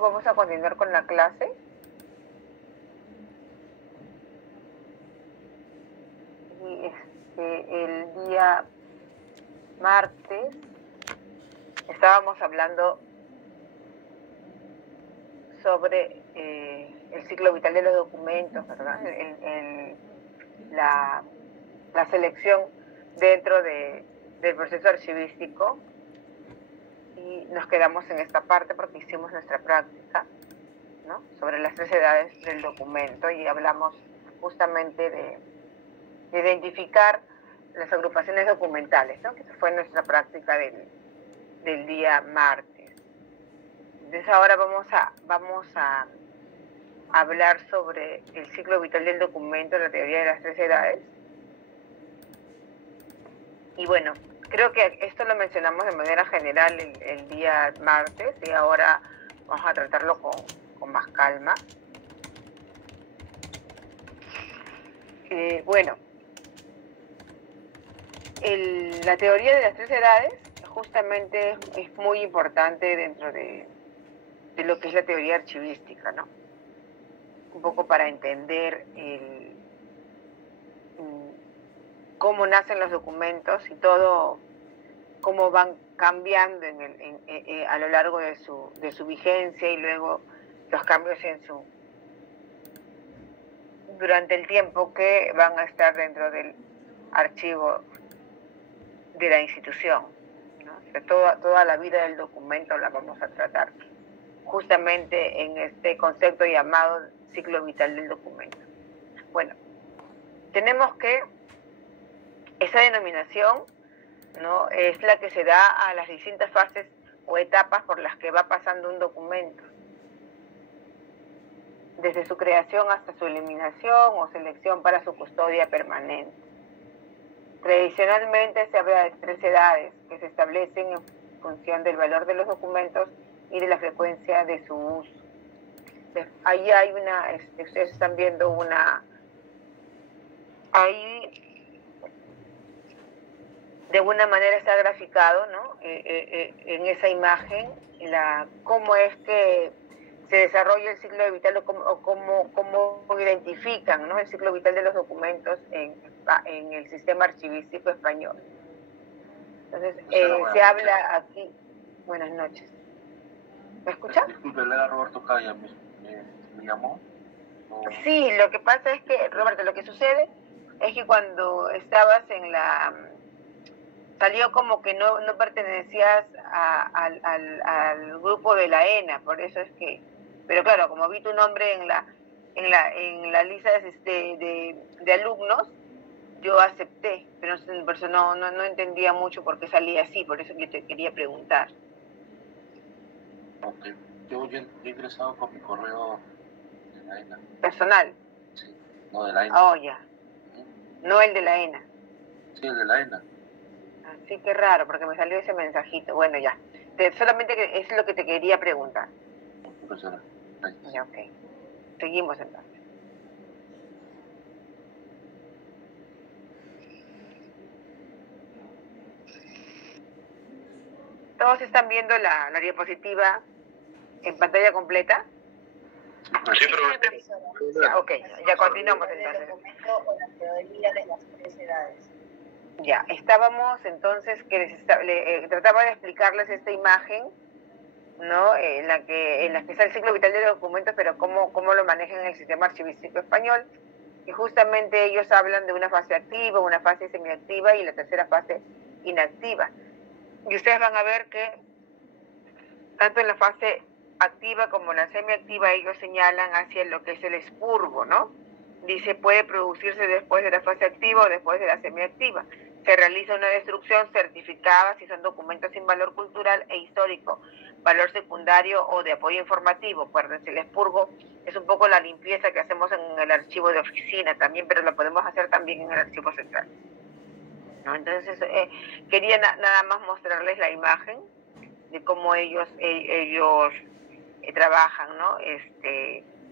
vamos a continuar con la clase. Y el día martes estábamos hablando sobre el ciclo vital de los documentos, ¿verdad? La selección dentro del proceso archivístico, y nos quedamos en esta parte porque hicimos nuestra práctica, ¿no?, sobre las 3 edades del documento, y hablamos justamente de identificar las agrupaciones documentales, ¿no?, que fue nuestra práctica del día martes. Entonces ahora vamos a hablar sobre el ciclo vital del documento, la teoría de las 3 edades. Y bueno, creo que esto lo mencionamos de manera general el día martes, y ahora vamos a tratarlo con más calma. Bueno, la teoría de las 3 edades justamente es muy importante dentro de lo que es la teoría archivística, ¿no? Un poco para entender cómo nacen los documentos y todo, cómo van cambiando a lo largo de su vigencia, y luego los cambios durante el tiempo que van a estar dentro del archivo de la institución, ¿no? O sea, toda la vida del documento la vamos a tratar justamente en este concepto llamado ciclo vital del documento. Bueno, tenemos que esa denominación, ¿no?, es la que se da a las distintas fases o etapas por las que va pasando un documento, desde su creación hasta su eliminación o selección para su custodia permanente. Tradicionalmente se habla de 3 edades que se establecen en función del valor de los documentos y de la frecuencia de su uso. Ahí hay ustedes están viendo ahí de alguna manera está graficado, ¿no?, en esa imagen, cómo es que se desarrolla el ciclo vital, o cómo identifican, ¿no?, el ciclo vital de los documentos en el sistema archivístico español. Entonces, se habla aquí. Buenas noches. ¿Me escucha? Disculpe, era Roberto Calla, ¿me llamó? Sí, lo que pasa es que, Roberto, lo que sucede es que cuando estabas salió como que no pertenecías al grupo de la ENA, por eso es que, pero claro, como vi tu nombre en la lista de alumnos, yo acepté, pero por eso no entendía mucho por qué salía así, por eso que te quería preguntar. Ok, yo he ingresado con mi correo de la ENA. ¿Personal? Sí, no de la ENA. Oh, ya. No el de la ENA. Sí, el de la ENA. Así que raro, porque me salió ese mensajito. Bueno, ya. Solamente es lo que te quería preguntar. Profesora, gracias. Ya, ok. Seguimos entonces. ¿Todos están viendo la diapositiva en pantalla completa? Sí, profesora. Ya, ok, ya continuamos entonces. Ya, estábamos entonces que trataba de explicarles esta imagen, ¿no?, en la que está el ciclo vital de los documentos, pero cómo lo manejan en el sistema archivístico español. Y justamente ellos hablan de una fase activa, una fase semiactiva y la tercera fase inactiva. Y ustedes van a ver que tanto en la fase activa como en la semiactiva ellos señalan hacia lo que es el expurgo, ¿no? Dice, puede producirse después de la fase activa o después de la semiactiva. Se realiza una destrucción certificada si son documentos sin valor cultural e histórico, valor secundario o de apoyo informativo. Acuérdense, el expurgo es un poco la limpieza que hacemos en el archivo de oficina también, pero lo podemos hacer también en el archivo central, ¿no? Entonces, quería nada más mostrarles la imagen de cómo ellos trabajan, ¿no?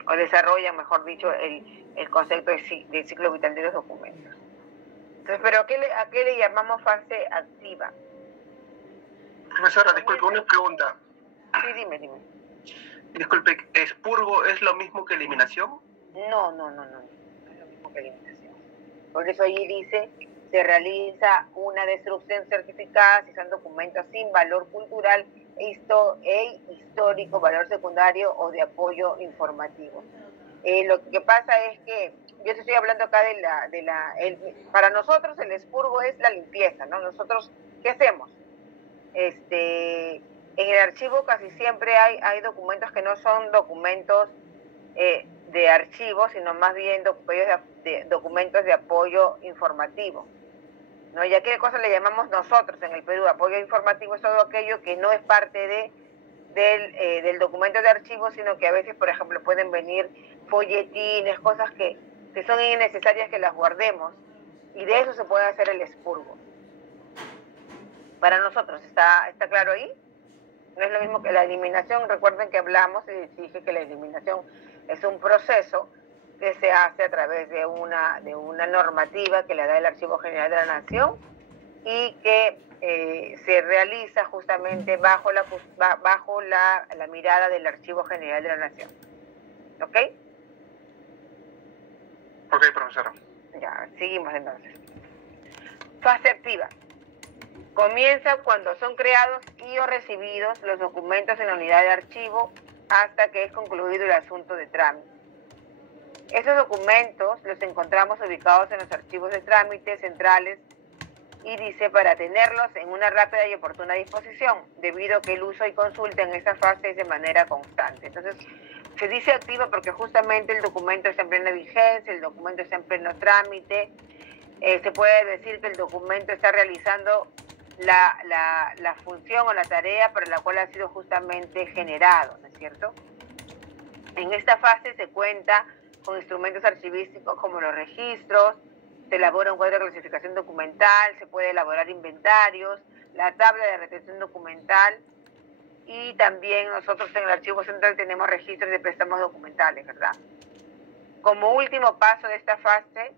O desarrollan, mejor dicho, el concepto de ciclo vital de los documentos. Entonces, ¿pero a qué le llamamos fase activa? Profesora, disculpe, una pregunta. Sí, dime. Disculpe, ¿expurgo es lo mismo que eliminación? No, no es lo mismo que eliminación. Por eso allí dice, se realiza una destrucción certificada si son documentos sin valor cultural e histórico, valor secundario o de apoyo informativo. Lo que pasa es que yo te estoy hablando acá para nosotros el expurgo es la limpieza, ¿no? Nosotros, ¿qué hacemos? En el archivo casi siempre hay documentos que no son documentos de archivo, sino más bien documentos de apoyo informativo, ¿no? ¿Y a qué cosa le llamamos nosotros en el Perú? Apoyo informativo es todo aquello que no es parte del documento de archivo, sino que a veces, por ejemplo, pueden venir folletines, cosas que son innecesarias que las guardemos, y de eso se puede hacer el expurgo. Para nosotros, ¿está claro ahí? No es lo mismo que la eliminación. Recuerden que hablamos y dije que la eliminación es un proceso que se hace a través de una normativa que le da el Archivo General de la Nación y que se realiza justamente bajo la mirada del Archivo General de la Nación. ¿Ok? Ok, profesora. Ya, seguimos entonces. Fase activa. Comienza cuando son creados y o recibidos los documentos en la unidad de archivo hasta que es concluido el asunto de trámite. Esos documentos los encontramos ubicados en los archivos de trámite centrales y dice para tenerlos en una rápida y oportuna disposición, debido a que el uso y consulta en esa fase es de manera constante. Entonces, se dice activa porque justamente el documento está en plena vigencia, el documento está en pleno trámite. Se puede decir que el documento está realizando la función o la tarea para la cual ha sido justamente generado, ¿no es cierto? En esta fase se cuenta con instrumentos archivísticos como los registros, se elabora un cuadro de clasificación documental, se puede elaborar inventarios, la tabla de retención documental, y también nosotros en el Archivo Central tenemos registros de préstamos documentales, ¿verdad? Como último paso de esta fase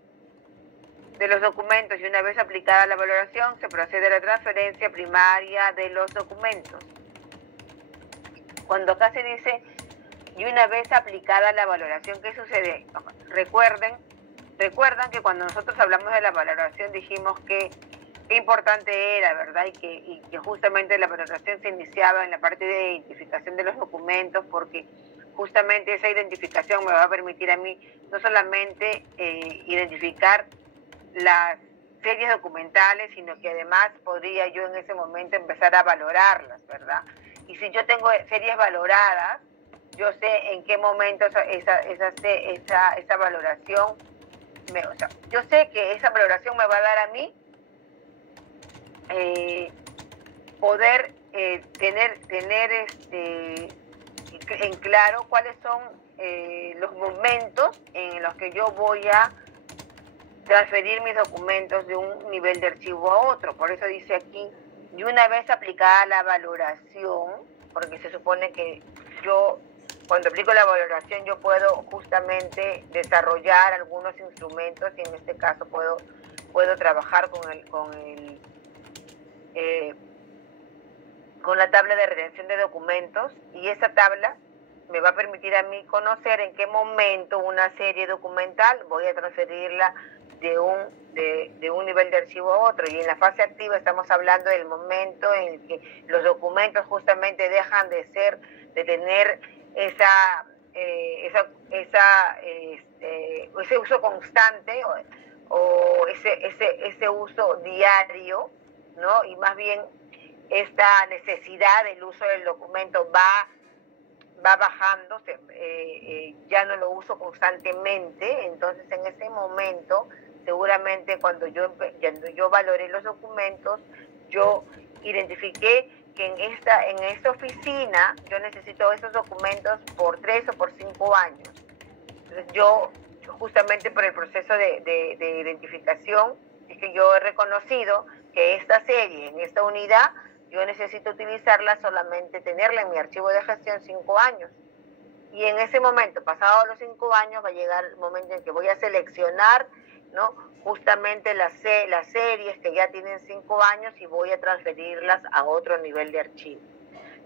de los documentos y una vez aplicada la valoración, se procede a la transferencia primaria de los documentos. Cuando acá se dice, y una vez aplicada la valoración, ¿qué sucede? Recuerdan que cuando nosotros hablamos de la valoración dijimos que qué importante era, ¿verdad? Y que justamente la valoración se iniciaba en la parte de identificación de los documentos, porque justamente esa identificación me va a permitir a mí no solamente identificar las series documentales, sino que además podría yo en ese momento empezar a valorarlas, ¿verdad? Y si yo tengo series valoradas, yo sé en qué momento esa valoración, yo sé que esa valoración me va a dar a mí poder tener en claro cuáles son los momentos en los que yo voy a transferir mis documentos de un nivel de archivo a otro. Por eso dice aquí, y una vez aplicada la valoración, porque se supone que yo, cuando aplico la valoración, yo puedo justamente desarrollar algunos instrumentos, y en este caso puedo trabajar con la tabla de retención de documentos, y esa tabla me va a permitir a mí conocer en qué momento una serie documental voy a transferirla de un nivel de archivo a otro. Y en la fase activa estamos hablando del momento en el que los documentos justamente dejan de tener ese uso constante o ese uso diario, ¿no? Y más bien esta necesidad del uso del documento va bajando, ya no lo uso constantemente. Entonces en ese momento seguramente cuando yo valoré los documentos, yo identifiqué que en esta oficina yo necesito esos documentos por 3 o por 5 años. Entonces yo, justamente por el proceso de identificación, es que yo he reconocido que esta serie, en esta unidad, yo necesito utilizarla solamente, tenerla en mi archivo de gestión 5 años. Y en ese momento, pasados los 5 años, va a llegar el momento en que voy a seleccionar, ¿no?, justamente las series que ya tienen 5 años y voy a transferirlas a otro nivel de archivo.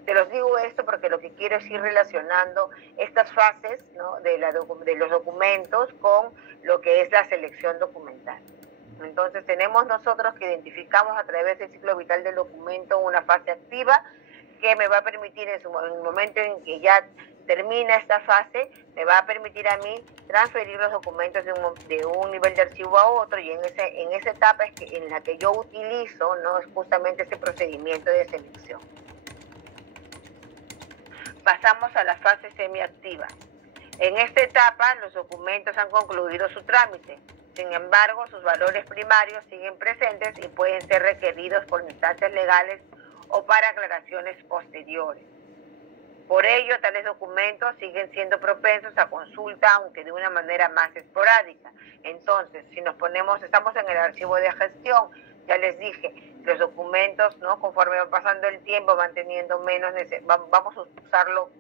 Te los digo esto porque lo que quiero es ir relacionando estas fases, ¿no?, de los documentos con lo que es la selección documental. Entonces tenemos nosotros que identificamos a través del ciclo vital del documento una fase activa que me va a permitir en el momento en que ya termina esta fase, me va a permitir a mí transferir los documentos de un nivel de archivo a otro, y en esa etapa es en la que yo utilizo, ¿no?, es justamente este procedimiento de selección. Pasamos a la fase semiactiva. En esta etapa los documentos han concluido su trámite. Sin embargo, sus valores primarios siguen presentes y pueden ser requeridos por instancias legales o para aclaraciones posteriores. Por ello, tales documentos siguen siendo propensos a consulta, aunque de una manera más esporádica. Entonces, si estamos en el archivo de gestión, ya les dije, los documentos, ¿no?, conforme va pasando el tiempo, van teniendo vamos a usarlo,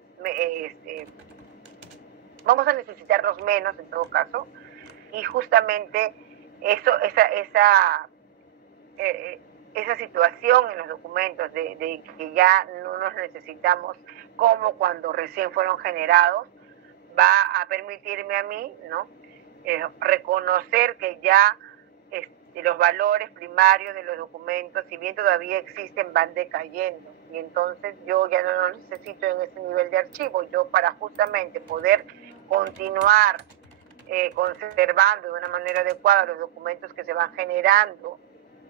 vamos a necesitarlos menos en todo caso, y justamente esa situación en los documentos de que ya no nos necesitamos como cuando recién fueron generados, va a permitirme a mí, ¿no?, reconocer que ya los valores primarios de los documentos, si bien todavía existen, van decayendo, y entonces yo ya no los necesito en ese nivel de archivo. Yo, para justamente poder continuar conservando de una manera adecuada los documentos que se van generando,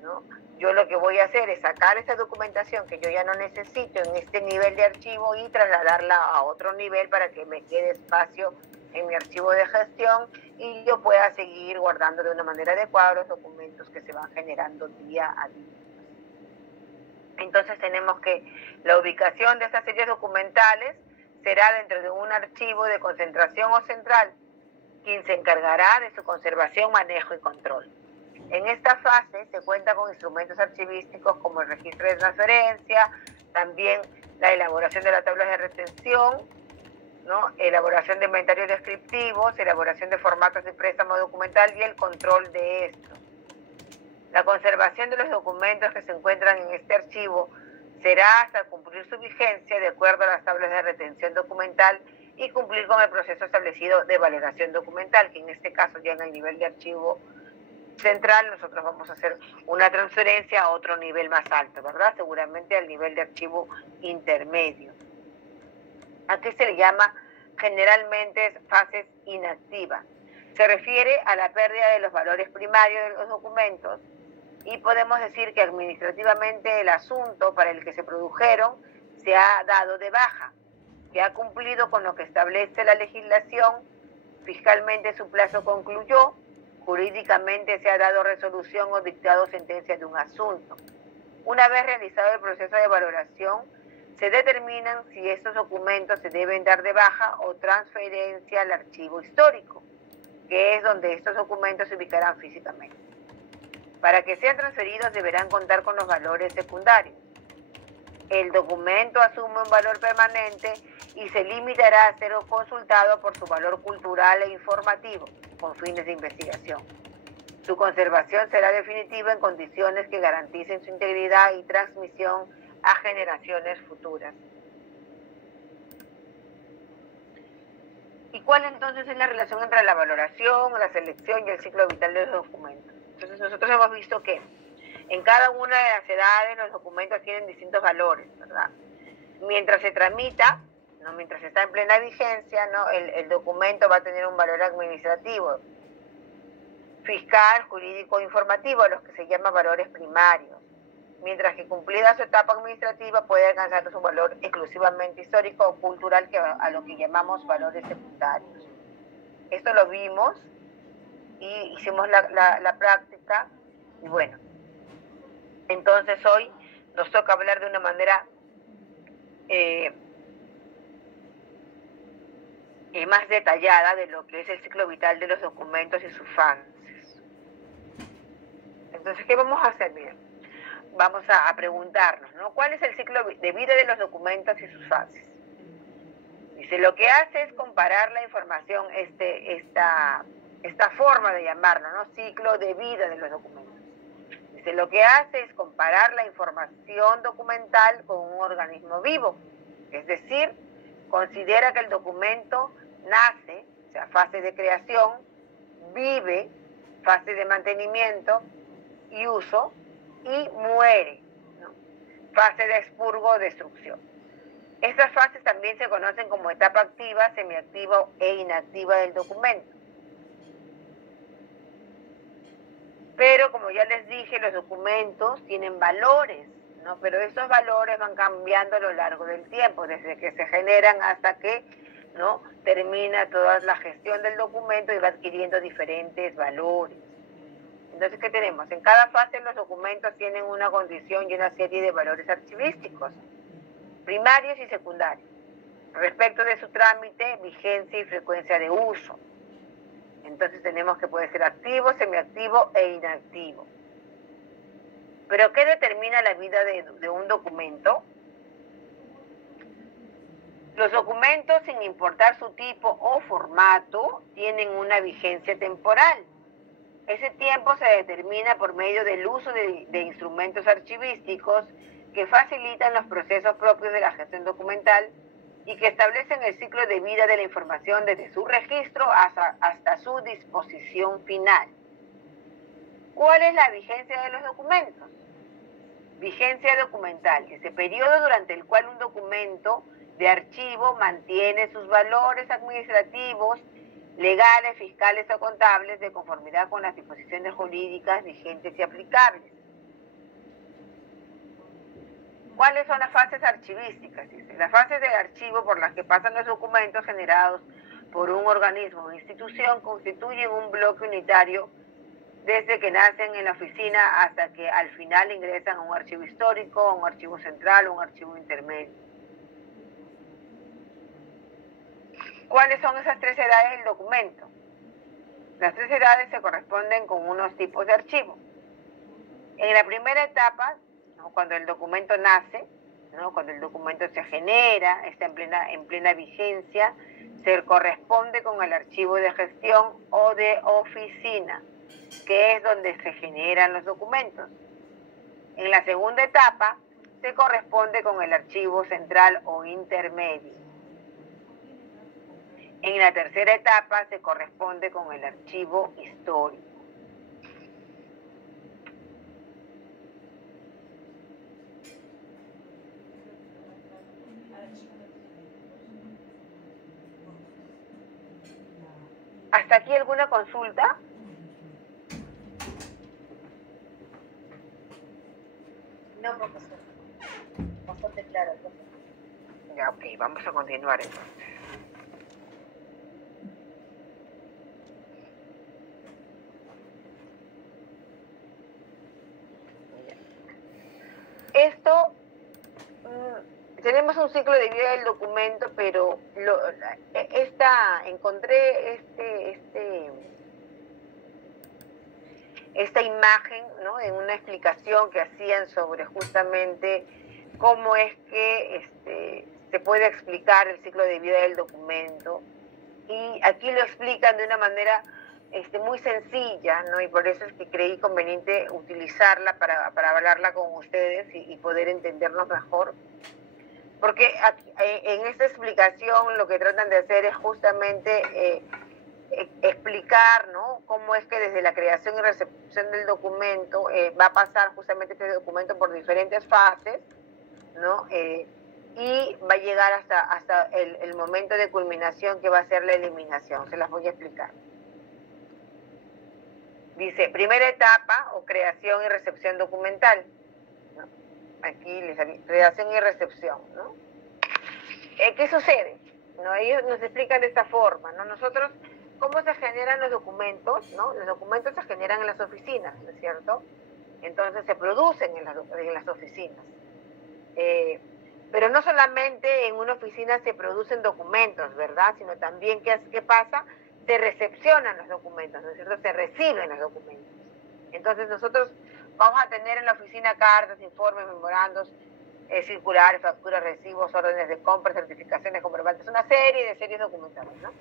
¿no?, yo lo que voy a hacer es sacar esa documentación que yo ya no necesito en este nivel de archivo y trasladarla a otro nivel para que me quede espacio en mi archivo de gestión y yo pueda seguir guardando de una manera adecuada los documentos que se van generando día a día. Entonces tenemos que la ubicación de estas series documentales será dentro de un archivo de concentración o central, quien se encargará de su conservación, manejo y control. En esta fase se cuenta con instrumentos archivísticos como el registro de transferencia, también la elaboración de las tablas de retención, ¿no?, elaboración de inventarios descriptivos, elaboración de formatos de préstamo documental y el control de estos. La conservación de los documentos que se encuentran en este archivo será hasta cumplir su vigencia de acuerdo a las tablas de retención documental y cumplir con el proceso establecido de valoración documental, que en este caso ya en el nivel de archivo central nosotros vamos a hacer una transferencia a otro nivel más alto, ¿verdad? Seguramente al nivel de archivo intermedio. ¿A qué se le llama generalmente fases inactivas? Se refiere a la pérdida de los valores primarios de los documentos, y podemos decir que administrativamente el asunto para el que se produjeron se ha dado de baja, que ha cumplido con lo que establece la legislación, fiscalmente su plazo concluyó, jurídicamente se ha dado resolución o dictado sentencia de un asunto. Una vez realizado el proceso de valoración, se determinan si estos documentos se deben dar de baja o transferencia al archivo histórico, que es donde estos documentos se ubicarán físicamente. Para que sean transferidos deberán contar con los valores secundarios. El documento asume un valor permanente y se limitará a ser consultado por su valor cultural e informativo, con fines de investigación. Su conservación será definitiva en condiciones que garanticen su integridad y transmisión a generaciones futuras. ¿Y cuál entonces es la relación entre la valoración, la selección y el ciclo vital de los documentos? Entonces nosotros hemos visto que en cada una de las edades los documentos tienen distintos valores, ¿verdad? Mientras se tramita, ¿no?, mientras está en plena vigencia, ¿no?, el documento va a tener un valor administrativo, fiscal, jurídico, informativo, los que se llaman valores primarios. Mientras que cumplida su etapa administrativa puede alcanzar su valor exclusivamente histórico o cultural, a lo que llamamos valores secundarios. Esto lo vimos y hicimos la práctica, y bueno, entonces hoy nos toca hablar de una manera más detallada de lo que es el ciclo vital de los documentos y sus fases. Entonces, ¿qué vamos a hacer? Bien, vamos a preguntarnos, ¿no?, ¿cuál es el ciclo de vida de los documentos y sus fases? Dice, lo que hace es comparar la información, esta forma de llamarlo, ¿no?, ciclo de vida de los documentos. Dice, lo que hace es comparar la información documental con un organismo vivo, Es decir, considera que el documento nace, o sea, fase de creación, vive, fase de mantenimiento y uso, y muere, ¿no? Fase de expurgo o destrucción. Estas fases también se conocen como etapa activa, semiactiva e inactiva del documento. Pero como ya les dije, los documentos tienen valores, ¿no? Pero estos valores van cambiando a lo largo del tiempo, desde que se generan hasta que, ¿no?, termina toda la gestión del documento y va adquiriendo diferentes valores. Entonces, ¿qué tenemos? En cada fase los documentos tienen una condición y una serie de valores archivísticos, primarios y secundarios, respecto de su trámite, vigencia y frecuencia de uso. Entonces tenemos que puede ser activo, semiactivo e inactivo. ¿Pero qué determina la vida de un documento? Los documentos, sin importar su tipo o formato, tienen una vigencia temporal. Ese tiempo se determina por medio del uso de instrumentos archivísticos que facilitan los procesos propios de la gestión documental y que establecen el ciclo de vida de la información desde su registro hasta su disposición final. ¿Cuál es la vigencia de los documentos? Vigencia documental, ese periodo durante el cual un documento de archivo mantiene sus valores administrativos, legales, fiscales o contables de conformidad con las disposiciones jurídicas vigentes y aplicables. ¿Cuáles son las fases archivísticas? Las fases de archivo por las que pasan los documentos generados por un organismo o institución constituyen un bloque unitario desde que nacen en la oficina hasta que al final ingresan a un archivo histórico, a un archivo central o un archivo intermedio. ¿Cuáles son esas tres edades del documento? Las tres edades se corresponden con unos tipos de archivo. En la primera etapa, ¿no?, cuando el documento nace, ¿no?, cuando el documento se genera, está en plena vigencia, se corresponde con el archivo de gestión o de oficina, que es donde se generan los documentos. En la segunda etapa, se corresponde con el archivo central o intermedio. En la tercera etapa, se corresponde con el archivo histórico. ¿Hasta aquí alguna consulta? No, profesor. Bastante claro, profesor. Ya, ok, vamos a continuar entonces. Esto, tenemos un ciclo de vida del documento, pero encontré esta imagen, ¿no?, en una explicación que hacían sobre justamente cómo es que se puede explicar el ciclo de vida del documento. Y aquí lo explican de una manera muy sencilla, ¿no? Y por eso es que creí conveniente utilizarla para hablarla con ustedes y poder entendernos mejor. Porque aquí, en esta explicación lo que tratan de hacer es justamente explicar, ¿no?, cómo es que desde la creación y recepción del documento va a pasar justamente este documento por diferentes fases, ¿no? Y va a llegar hasta el momento de culminación, que va a ser la eliminación. Se las voy a explicar. Dice, primera etapa o creación y recepción documental, ¿no? Aquí les sale creación y recepción, ¿no? ¿Qué sucede? ¿No? Ellos nos explican de esta forma, ¿no? Nosotros, ¿cómo se generan los documentos? ¿No? Los documentos se generan en las oficinas, ¿no es cierto? Entonces se producen en las oficinas. Pero no solamente en una oficina se producen documentos, ¿verdad? Sino también, ¿qué pasa? Se recepcionan los documentos, ¿no es cierto? Se reciben los documentos. Entonces nosotros vamos a tener en la oficina cartas, informes, memorandos, circulares, facturas, recibos, órdenes de compra, certificaciones, comprobantes, una serie de series documentales, ¿no?,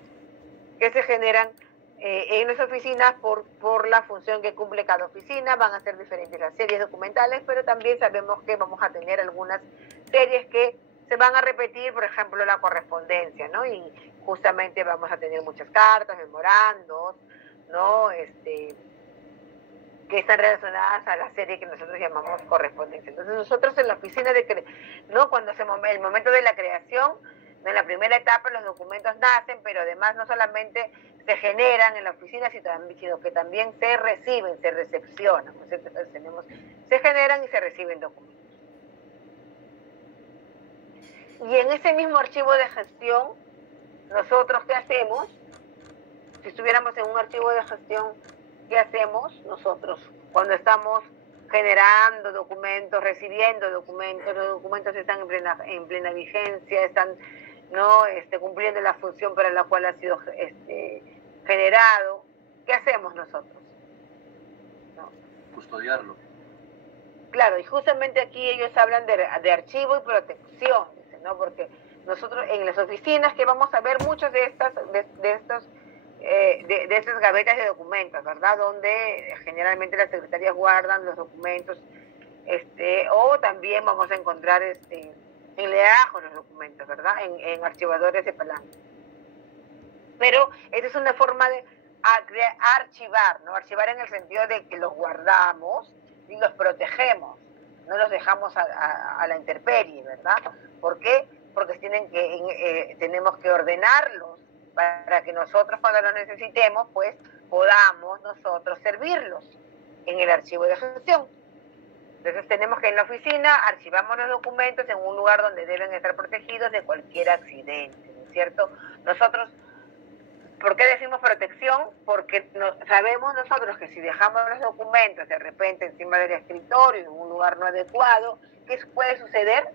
que se generan en las oficinas por la función que cumple cada oficina. Van a ser diferentes las series documentales, pero también sabemos que vamos a tener algunas series que se van a repetir, por ejemplo, la correspondencia, ¿no? Y justamente vamos a tener muchas cartas, memorandos, ¿no? Que están relacionadas a la serie que nosotros llamamos correspondencia. Entonces nosotros en la oficina ¿no? Cuando el momento de la creación, ¿no? En la primera etapa los documentos nacen, pero además no solamente se generan en la oficina, sino que también se reciben, se recepcionan. Entonces se generan y se reciben documentos. Y en ese mismo archivo de gestión, nosotros, ¿qué hacemos? Si estuviéramos en un archivo de gestión, ¿qué hacemos nosotros cuando estamos generando documentos, recibiendo documentos? Los documentos están en plena vigencia, están, ¿no? Cumpliendo la función para la cual ha sido generado. ¿Qué hacemos nosotros? ¿No? Custodiarlo. Claro, y justamente aquí ellos hablan de archivo y protección, ¿no? Porque nosotros en las oficinas que vamos a ver muchos de estas gavetas de documentos, ¿verdad? Donde generalmente las secretarias guardan los documentos, o también vamos a encontrar en leajos los documentos, ¿verdad? En archivadores de palanca. Pero esa es una forma de archivar, ¿no? Archivar en el sentido de que los guardamos y los protegemos, no los dejamos a la intemperie, ¿verdad? ¿Por qué? Porque tenemos que ordenarlos para que nosotros cuando los necesitemos, pues podamos nosotros servirlos en el archivo de gestión. Entonces tenemos que en la oficina archivamos los documentos en un lugar donde deben estar protegidos de cualquier accidente, ¿no es cierto? Nosotros, ¿por qué decimos protección? Porque sabemos nosotros que si dejamos los documentos de repente encima del escritorio, en un lugar no adecuado, ¿qué puede suceder?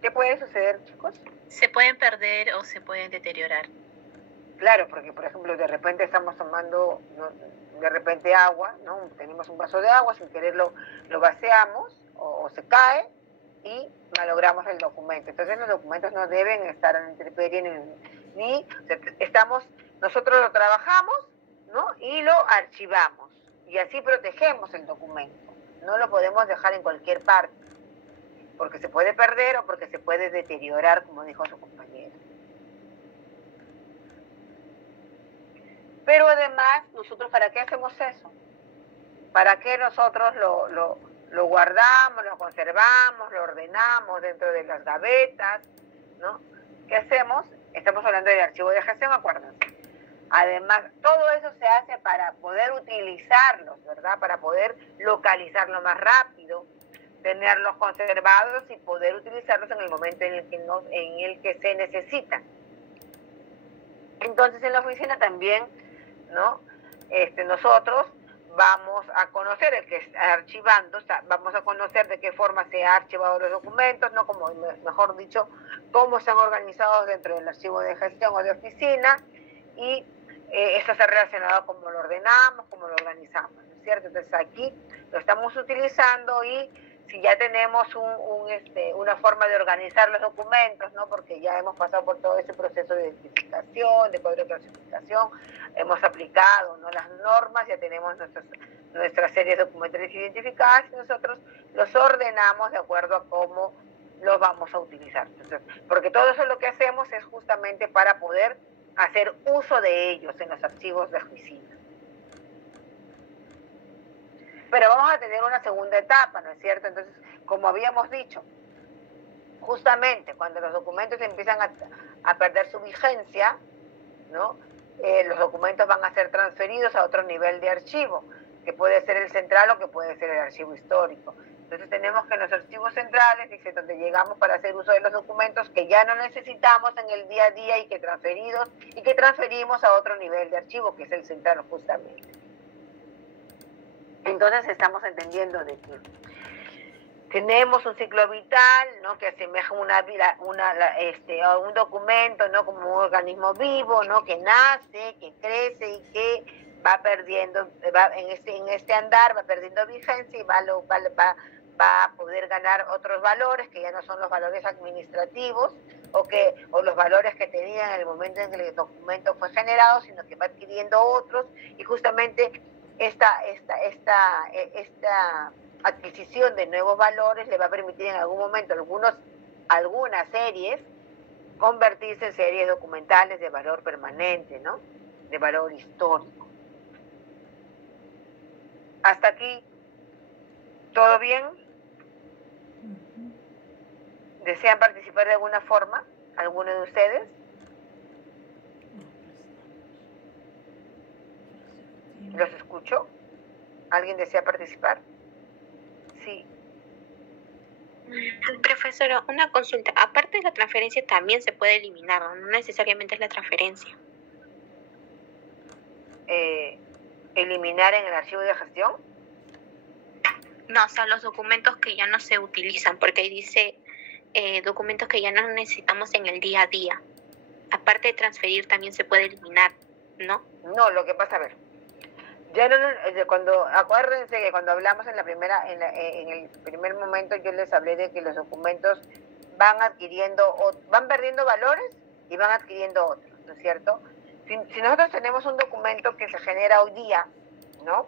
¿Qué puede suceder, chicos? Se pueden perder o se pueden deteriorar. Claro, porque por ejemplo de repente estamos tomando, ¿no? De repente agua, ¿no? Tenemos un vaso de agua, sin querer lo vaciamos o se cae y malogramos el documento. Entonces los documentos no deben estar en la intemperie nosotros lo trabajamos, ¿no? Y lo archivamos y así protegemos el documento. No lo podemos dejar en cualquier parte, porque se puede perder o porque se puede deteriorar, como dijo su compañera. Pero además, nosotros, ¿para qué hacemos eso? ¿Para qué nosotros lo guardamos, lo conservamos, lo ordenamos dentro de las gavetas, ¿no? ¿Qué hacemos? Estamos hablando del archivo de gestión, acuérdense. Además, todo eso se hace para poder utilizarlos, ¿verdad? Para poder localizarlo más rápido, tenerlos conservados y poder utilizarlos en el momento en el que se necesitan. Entonces, en la oficina también, ¿no? Nosotros vamos a conocer, el que está archivando, vamos a conocer de qué forma se han archivado los documentos, ¿no? Como, mejor dicho, cómo están organizados dentro del archivo de gestión o de oficina, y esto está relacionado con cómo lo ordenamos, cómo lo organizamos, ¿no es cierto? Entonces aquí lo estamos utilizando y si ya tenemos una forma de organizar los documentos, ¿no? Porque ya hemos pasado por todo ese proceso de identificación, de código de clasificación, hemos aplicado, ¿no? Las normas, ya tenemos nuestras series documentales identificadas y nosotros los ordenamos de acuerdo a cómo los vamos a utilizar. Entonces, porque todo eso lo que hacemos es justamente para poder hacer uso de ellos en los archivos de oficina. Pero vamos a tener una segunda etapa, ¿no es cierto? Entonces, como habíamos dicho, justamente cuando los documentos empiezan a perder su vigencia, ¿no? Los documentos van a ser transferidos a otro nivel de archivo, que puede ser el central o que puede ser el archivo histórico. Entonces tenemos que en los archivos centrales, dice, donde llegamos para hacer uso de los documentos que ya no necesitamos en el día a día y que transferimos a otro nivel de archivo, que es el central justamente. Entonces estamos entendiendo de que tenemos un ciclo vital, ¿no? Que asemeja un documento, ¿no? Como un organismo vivo, ¿no? Que nace, que crece y que va perdiendo, en este andar va perdiendo vigencia y va a poder ganar otros valores que ya no son los valores administrativos o los valores que tenía en el momento en que el documento fue generado, sino que va adquiriendo otros, y justamente esta adquisición de nuevos valores le va a permitir en algún momento algunas series convertirse en series documentales de valor permanente, ¿no? De valor histórico. Hasta aquí, ¿todo bien? ¿Desean participar de alguna forma? ¿Alguno de ustedes? ¿Los escucho? ¿Alguien desea participar? Sí. Profesora, una consulta. Aparte de la transferencia también se puede eliminar, ¿no? No necesariamente es la transferencia. ¿Eliminar en el archivo de gestión? No, o sea, los documentos que ya no se utilizan, porque ahí dice documentos que ya no necesitamos en el día a día. Aparte de transferir también se puede eliminar, ¿no? No, lo que pasa, a ver, ya no, acuérdense que cuando hablamos en el primer momento yo les hablé de que los documentos van perdiendo valores y van adquiriendo otros, ¿no es cierto? Si nosotros tenemos un documento que se genera hoy día, ¿no?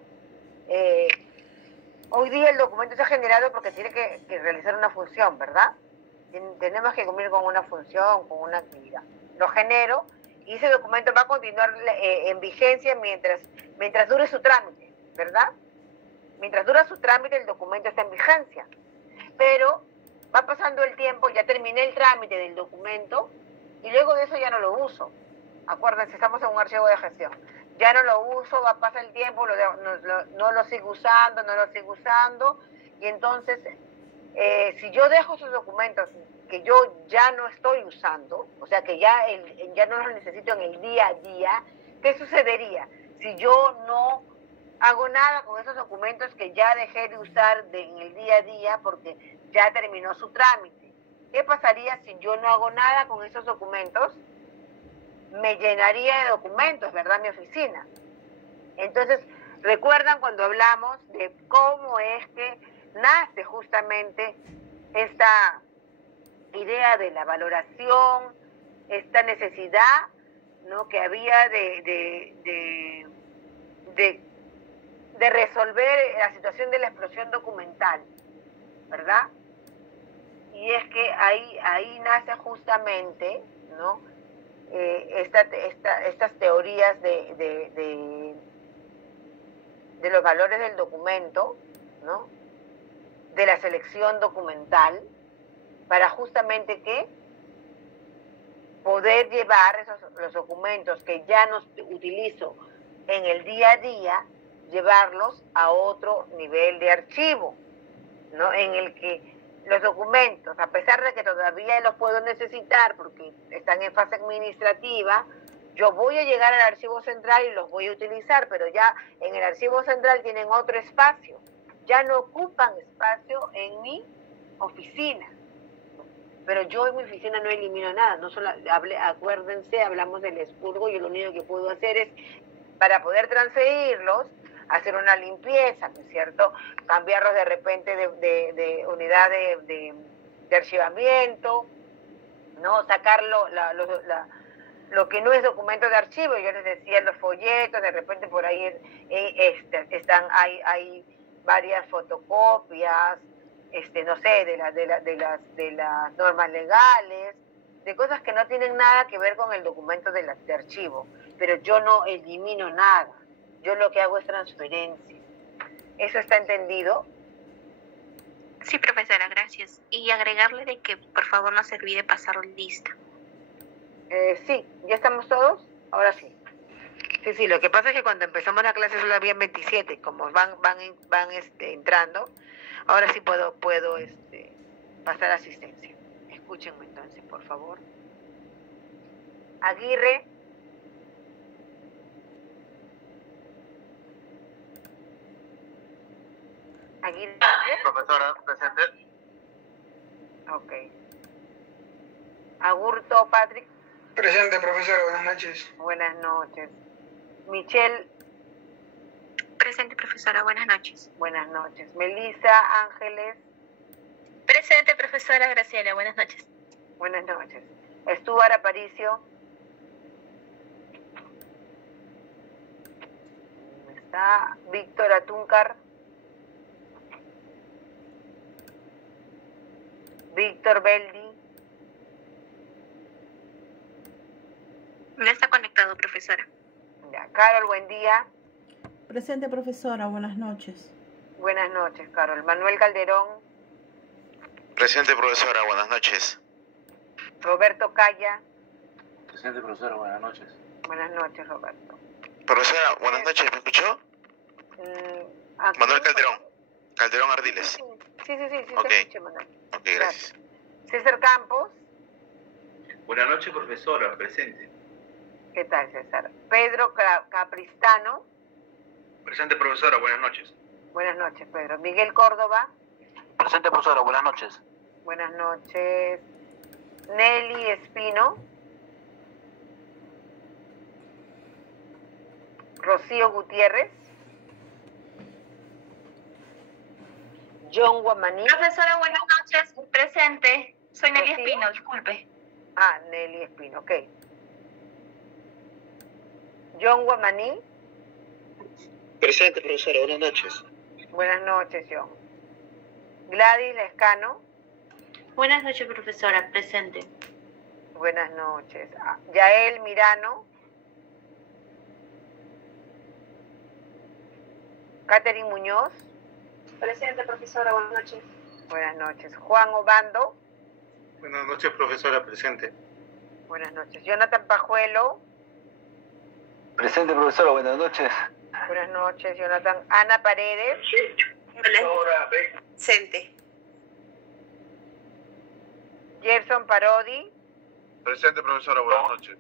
Hoy día el documento se ha generado porque tiene que realizar una función, ¿verdad? Tenemos que cumplir con una función, con una actividad. Lo genero y ese documento va a continuar en vigencia mientras dure su trámite, ¿verdad? Mientras dura su trámite el documento está en vigencia. Pero va pasando el tiempo, ya terminé el trámite del documento y luego de eso ya no lo uso. Acuérdense, estamos en un archivo de gestión. Ya no lo uso, va a pasar el tiempo, no lo sigo usando, y entonces, si yo dejo esos documentos que yo ya no estoy usando, o sea que ya no los necesito en el día a día, ¿qué sucedería? Si yo no hago nada con esos documentos que ya dejé de usar en el día a día porque ya terminó su trámite, ¿qué pasaría si yo no hago nada con esos documentos? Me llenaría de documentos, ¿verdad? Mi oficina. Entonces, ¿recuerdan cuando hablamos de cómo es que nace justamente esta idea de la valoración, esta necesidad, ¿no?, que había de resolver la situación de la explosión documental, ¿verdad? Y es que ahí nace justamente, ¿no?, estas teorías de los valores del documento, ¿no?, de la selección documental, para justamente que poder llevar los documentos que ya no utilizo en el día a día, llevarlos a otro nivel de archivo, ¿no?, en el que los documentos, a pesar de que todavía los puedo necesitar porque están en fase administrativa, yo voy a llegar al archivo central y los voy a utilizar, pero ya en el archivo central tienen otro espacio, ya no ocupan espacio en mi oficina. Pero yo en mi oficina no elimino nada, no solo acuérdense, hablamos del expurgo y lo único que puedo hacer es, para poder transferirlos, hacer una limpieza, ¿no es cierto? Cambiarlos de repente de unidad de archivamiento, ¿no? Sacar lo que no es documento de archivo. Yo les decía, los folletos, de repente por ahí hay varias fotocopias, no sé, de las normas legales, de cosas que no tienen nada que ver con el documento de archivo, pero yo no elimino nada. Yo lo que hago es transferencia. ¿Eso está entendido? Sí, profesora, gracias. Y agregarle de que por favor no se olvide pasar lista. Sí, ¿ya estamos todos? Ahora sí. Sí, lo que pasa es que cuando empezamos la clase solo habían 27, como van entrando, ahora sí puedo pasar asistencia. Escúchenme entonces, por favor. Aguirre. Aguirre. Profesora, presente. Ok. Agurto, Patrick. Presente, profesora. Buenas noches. Buenas noches. Michelle. Presente, profesora. Buenas noches. Buenas noches. Melissa, Ángeles. Presente, profesora Graciela. Buenas noches. Buenas noches. Stuart Aparicio. Está Víctor Atúncar. Víctor Beldi. No está conectado, profesora. Ya. Carol, buen día. Presente, profesora. Buenas noches. Buenas noches, Carol. Manuel Calderón. Presente, profesora. Buenas noches. Roberto Calla. Presente, profesora, buenas noches. Buenas noches, Roberto. Profesora, buenas noches. ¿Me escuchó? Aquí. Manuel Calderón. Calderón Ardiles. Sí, sí, Ok. te escuché, Manuel. Ok, gracias. César Campos. Buenas noches, profesora. Presente. ¿Qué tal, César? Pedro Capristano. Presente, profesora. Buenas noches. Buenas noches, Pedro. Miguel Córdoba. Presente, profesora. Buenas noches. Buenas noches. Nelly Espino. Rocío Gutiérrez. John Guamaní. Profesora, buenas noches. Presente. Soy Nelly Rocío. Espino, disculpe. Ah, Nelly Espino, ok. John Guamaní. Presente, profesora. Buenas noches. Buenas noches, John. Gladys Lescano. Buenas noches, profesora. Presente. Buenas noches. Yael Mirano. Catherine Muñoz. Presente, profesora. Buenas noches. Buenas noches. Juan Obando. Buenas noches, profesora, presente. Buenas noches. Jonathan Pajuelo. Presente, profesora. Buenas noches. Buenas noches, Jonathan. Ana Paredes. Hola. Presente. Gerson Parodi. Presente, profesora. Buenas noches.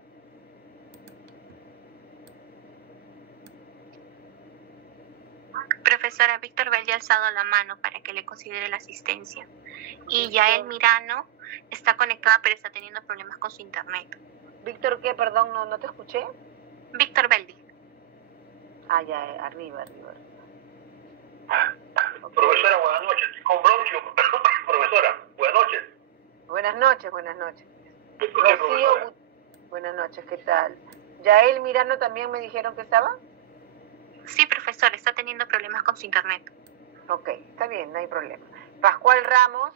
Profesora, Víctor Beldi ha alzado la mano para que le considere la asistencia. Y Yael Mirano está conectada, pero está teniendo problemas con su internet. Víctor, ¿qué? Perdón, no te escuché. Víctor Beldi. Ah, ya, arriba. Okay. Profesora, buenas noches. Estoy con bronquio. Profesora, buenas noches. Buenas noches. Profesora. Rocío, buenas noches, ¿qué tal? Yael Mirano también me dijeron que estaba. Sí, profesor, está teniendo problemas con su internet. Ok, está bien, no hay problema. Pascual Ramos.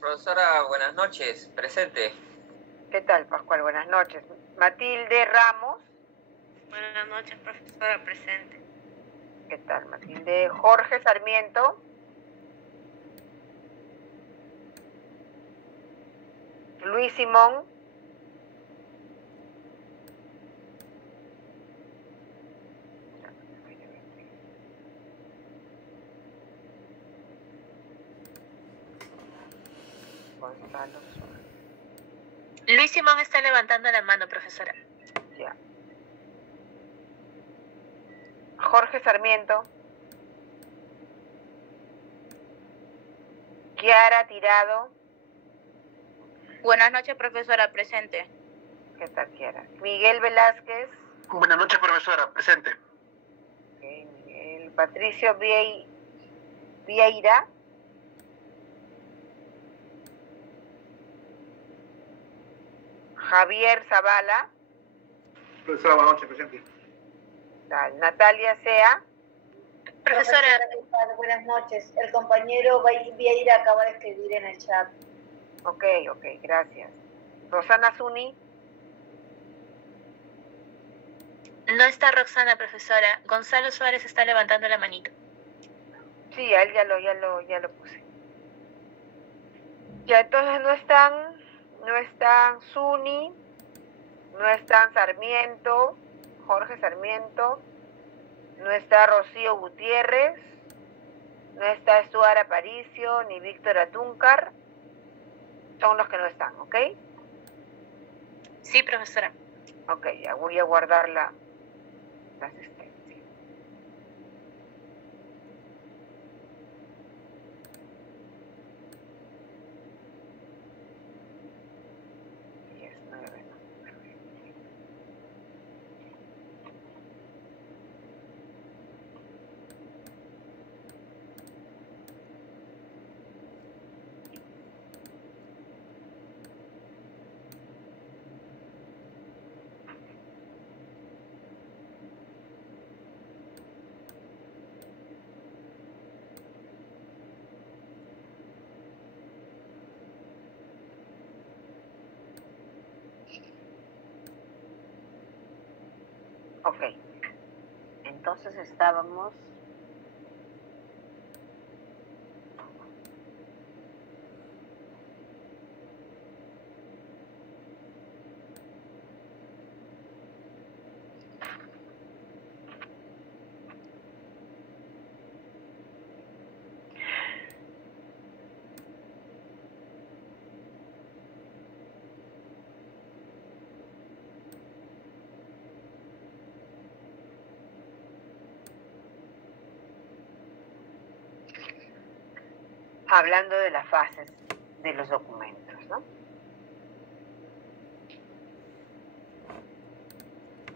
Profesora, buenas noches. Presente. ¿Qué tal, Pascual? Buenas noches. Matilde Ramos. Buenas noches, profesora. Presente. ¿Qué tal, Matilde? Jorge Sarmiento. Luis Simón. Gonzalo Suárez. Luis Simón está levantando la mano, profesora. Ya. Jorge Sarmiento. Kiara Tirado. Buenas noches, profesora. Presente. ¿Qué tal, Kiara? Miguel Velázquez. Buenas noches, profesora. Presente. Okay, Miguel. Patricio Vieira. Javier Zavala. Profesora, buenas noches. Presente. Tal. Natalia Sea. Profesora, ¿qué tal? Buenas noches. El compañero Vieira acaba de escribir en el chat. Ok, gracias. Rosana Zuni. no está Roxana, profesora. Gonzalo Suárez está levantando la manito. Sí, a él ya lo puse. Ya, entonces no están Zuni, no están Sarmiento, Jorge Sarmiento, no está Rocío Gutiérrez, no está Estuar Aparicio, ni Víctor Atúncar. Son los que no están, ¿ok? Sí, profesora. Ok, ya voy a guardar la asistencia. Yes, 9, no. Ok. Entonces estábamos... hablando de las fases de los documentos, ¿no?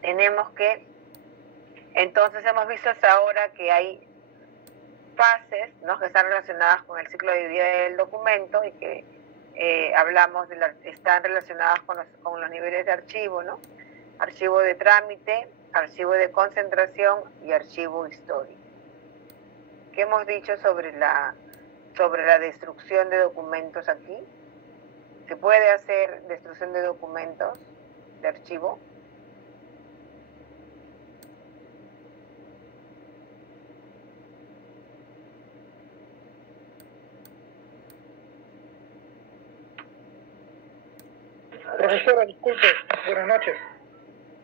Tenemos que, entonces hemos visto hasta ahora que hay fases, ¿no?, que están relacionadas con el ciclo de vida del documento y que hablamos están relacionadas con los niveles de archivo, ¿no? Archivo de trámite, archivo de concentración y archivo histórico. ¿Qué hemos dicho sobre la destrucción de documentos aquí? ¿Se puede hacer destrucción de documentos de archivo? Profesora, disculpe, buenas noches.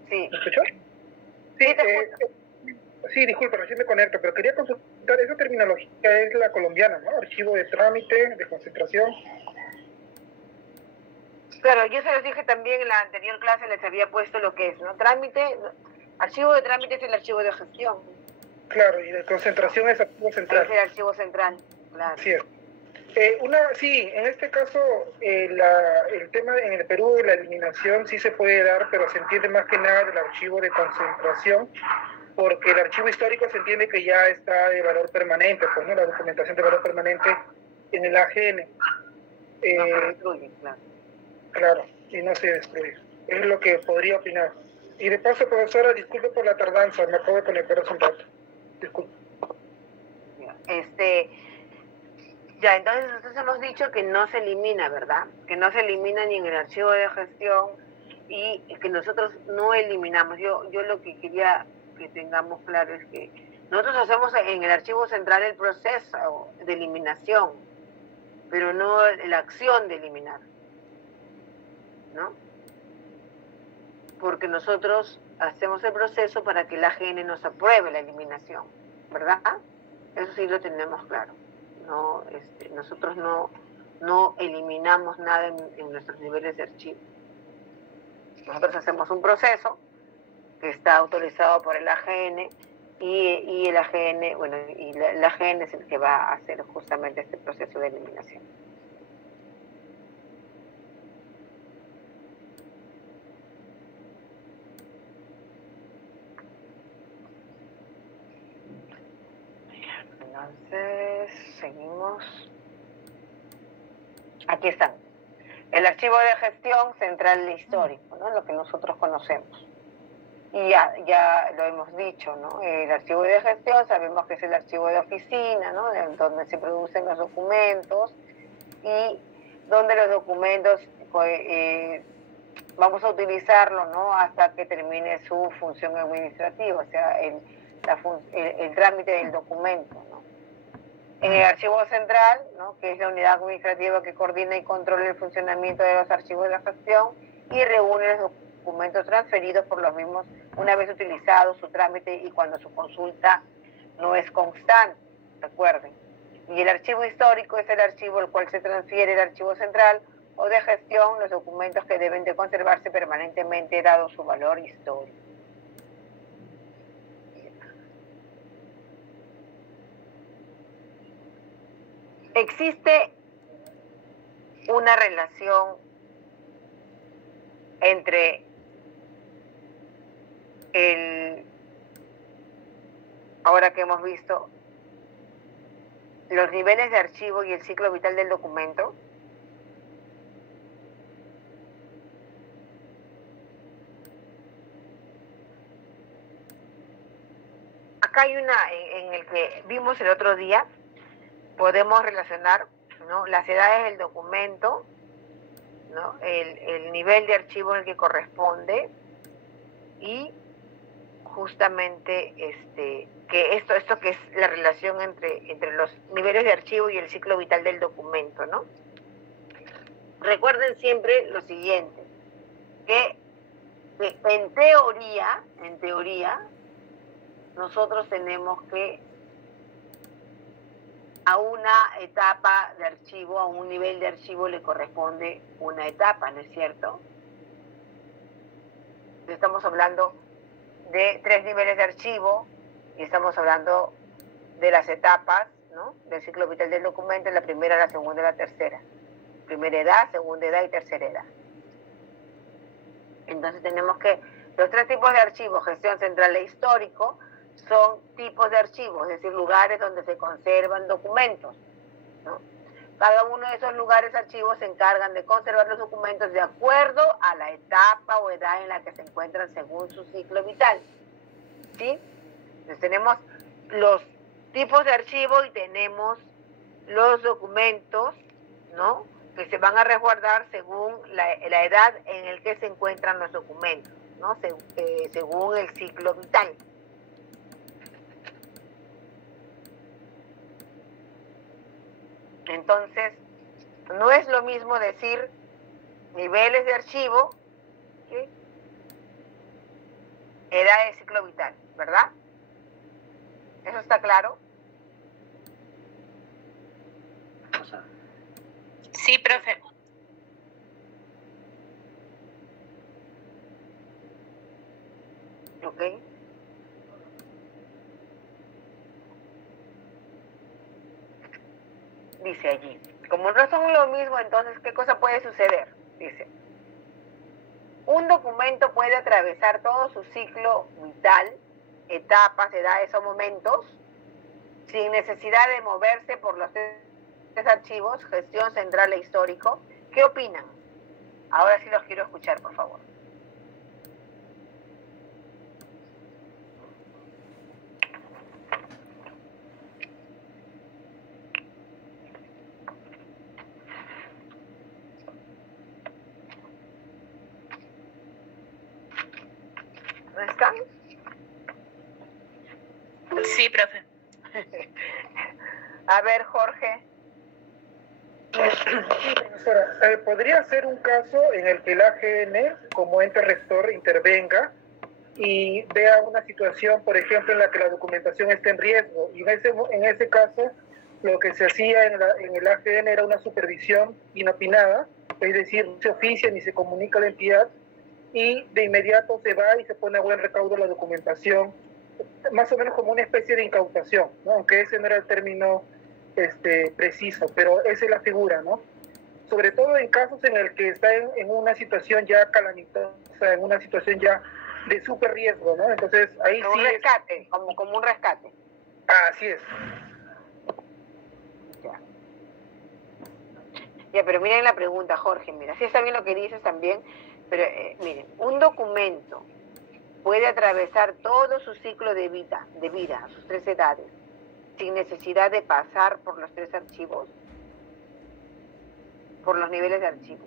Sí. ¿Me escuchó? Sí, disculpe, recién me conecto, pero quería consultar, esa terminología es la colombiana, ¿no? Archivo de trámite, de concentración. Claro, yo se los dije también en la anterior clase, les había puesto lo que es, ¿no? Trámite, archivo de trámite es el archivo de gestión. Claro, y de concentración es archivo central. Es el archivo central, claro. Sí, sí, en este caso, el tema en el Perú de la eliminación sí se puede dar, pero se entiende más que nada del archivo de concentración, porque el archivo histórico se entiende que ya está de valor permanente, pues, ¿no? La documentación de valor permanente en el AGN. No se destruye, claro. Claro, y no se destruye. Es lo que podría opinar. Y de paso, profesora, disculpe por la tardanza, me acabo de conectar hace un rato. Disculpe. Ya, entonces nosotros hemos dicho que no se elimina, ¿verdad? Que no se elimina ni en el archivo de gestión y que nosotros no eliminamos. Yo lo que quería que tengamos claro es que nosotros hacemos en el archivo central el proceso de eliminación, pero no la acción de eliminar, ¿no? Porque nosotros hacemos el proceso para que el AGN nos apruebe la eliminación, ¿verdad? Eso sí lo tenemos claro. No, nosotros no eliminamos nada en nuestros niveles de archivo. Nosotros hacemos un proceso que está autorizado por el AGN y el AGN, bueno, y el AGN es el que va a hacer justamente este proceso de eliminación. Entonces, seguimos. Aquí están. El archivo de gestión central de histórico, ¿no? Lo que nosotros conocemos. Y ya lo hemos dicho, ¿no? El archivo de gestión sabemos que es el archivo de oficina, ¿no? Donde se producen los documentos y donde los documentos vamos a utilizarlo, ¿no? Hasta que termine su función administrativa, o sea, el trámite del documento, ¿no? En el archivo central, ¿no?, que es la unidad administrativa que coordina y controla el funcionamiento de los archivos de gestión y reúne los documentos transferidos por los mismos una vez utilizado su trámite y cuando su consulta no es constante, recuerden. Y el archivo histórico es el archivo al cual se transfiere el archivo central o de gestión los documentos que deben de conservarse permanentemente dado su valor histórico. Existe una relación entre ahora que hemos visto los niveles de archivo y el ciclo vital del documento. Acá hay una en el que vimos el otro día. Podemos relacionar, ¿no?, las edades del documento, ¿no?, el nivel de archivo en el que corresponde y justamente que esto que es la relación entre los niveles de archivo y el ciclo vital del documento, ¿no? Recuerden siempre lo siguiente, que en teoría, nosotros tenemos que a una etapa de archivo, a un nivel de archivo le corresponde una etapa, ¿no es cierto? Estamos hablando de 3 niveles de archivo y estamos hablando de las etapas, ¿no?, del ciclo vital del documento, la primera, la segunda y la tercera. Primera edad, segunda edad y tercera edad. Entonces tenemos que los 3 tipos de archivos, gestión central e histórico, son tipos de archivos, es decir, lugares donde se conservan documentos, ¿no? Cada uno de esos lugares archivos se encargan de conservar los documentos de acuerdo a la etapa o edad en la que se encuentran según su ciclo vital, ¿sí? Entonces tenemos los tipos de archivo y tenemos los documentos, ¿no?, que se van a resguardar según la edad en el que se encuentran los documentos, ¿no?, según el ciclo vital. Entonces, no es lo mismo decir niveles de archivo que edad de ciclo vital, ¿verdad? ¿Eso está claro? Sí, profe. Ok. Dice allí, como no son lo mismo, entonces, ¿qué cosa puede suceder? Dice, un documento puede atravesar todo su ciclo vital, etapas, edades o momentos, sin necesidad de moverse por los 3 archivos, gestión central e histórico. ¿Qué opinan? Ahora sí los quiero escuchar, por favor. ¿No están? Sí, profe. A ver, Jorge. Sí, profesora, podría ser un caso en el que el AGN, como ente rector, intervenga y vea una situación, por ejemplo, en la que la documentación está en riesgo. Y en ese caso, lo que se hacía en el AGN era una supervisión inopinada, es decir, no se oficia ni se comunica a la entidad, y de inmediato se va y se pone a buen recaudo la documentación, más o menos como una especie de incautación, ¿no?, aunque ese no era el término preciso, pero esa es la figura, ¿no? Sobre todo en casos en el que está en una situación ya calamitosa, en una situación ya de súper riesgo, ¿no? Entonces ahí como sí un rescate, como un rescate. Así es. Ya, pero miren la pregunta, Jorge, mira, sí está bien lo que dices también, pero miren, un documento puede atravesar todo su ciclo de vida, sus 3 edades, sin necesidad de pasar por los 3 archivos, por los niveles de archivo.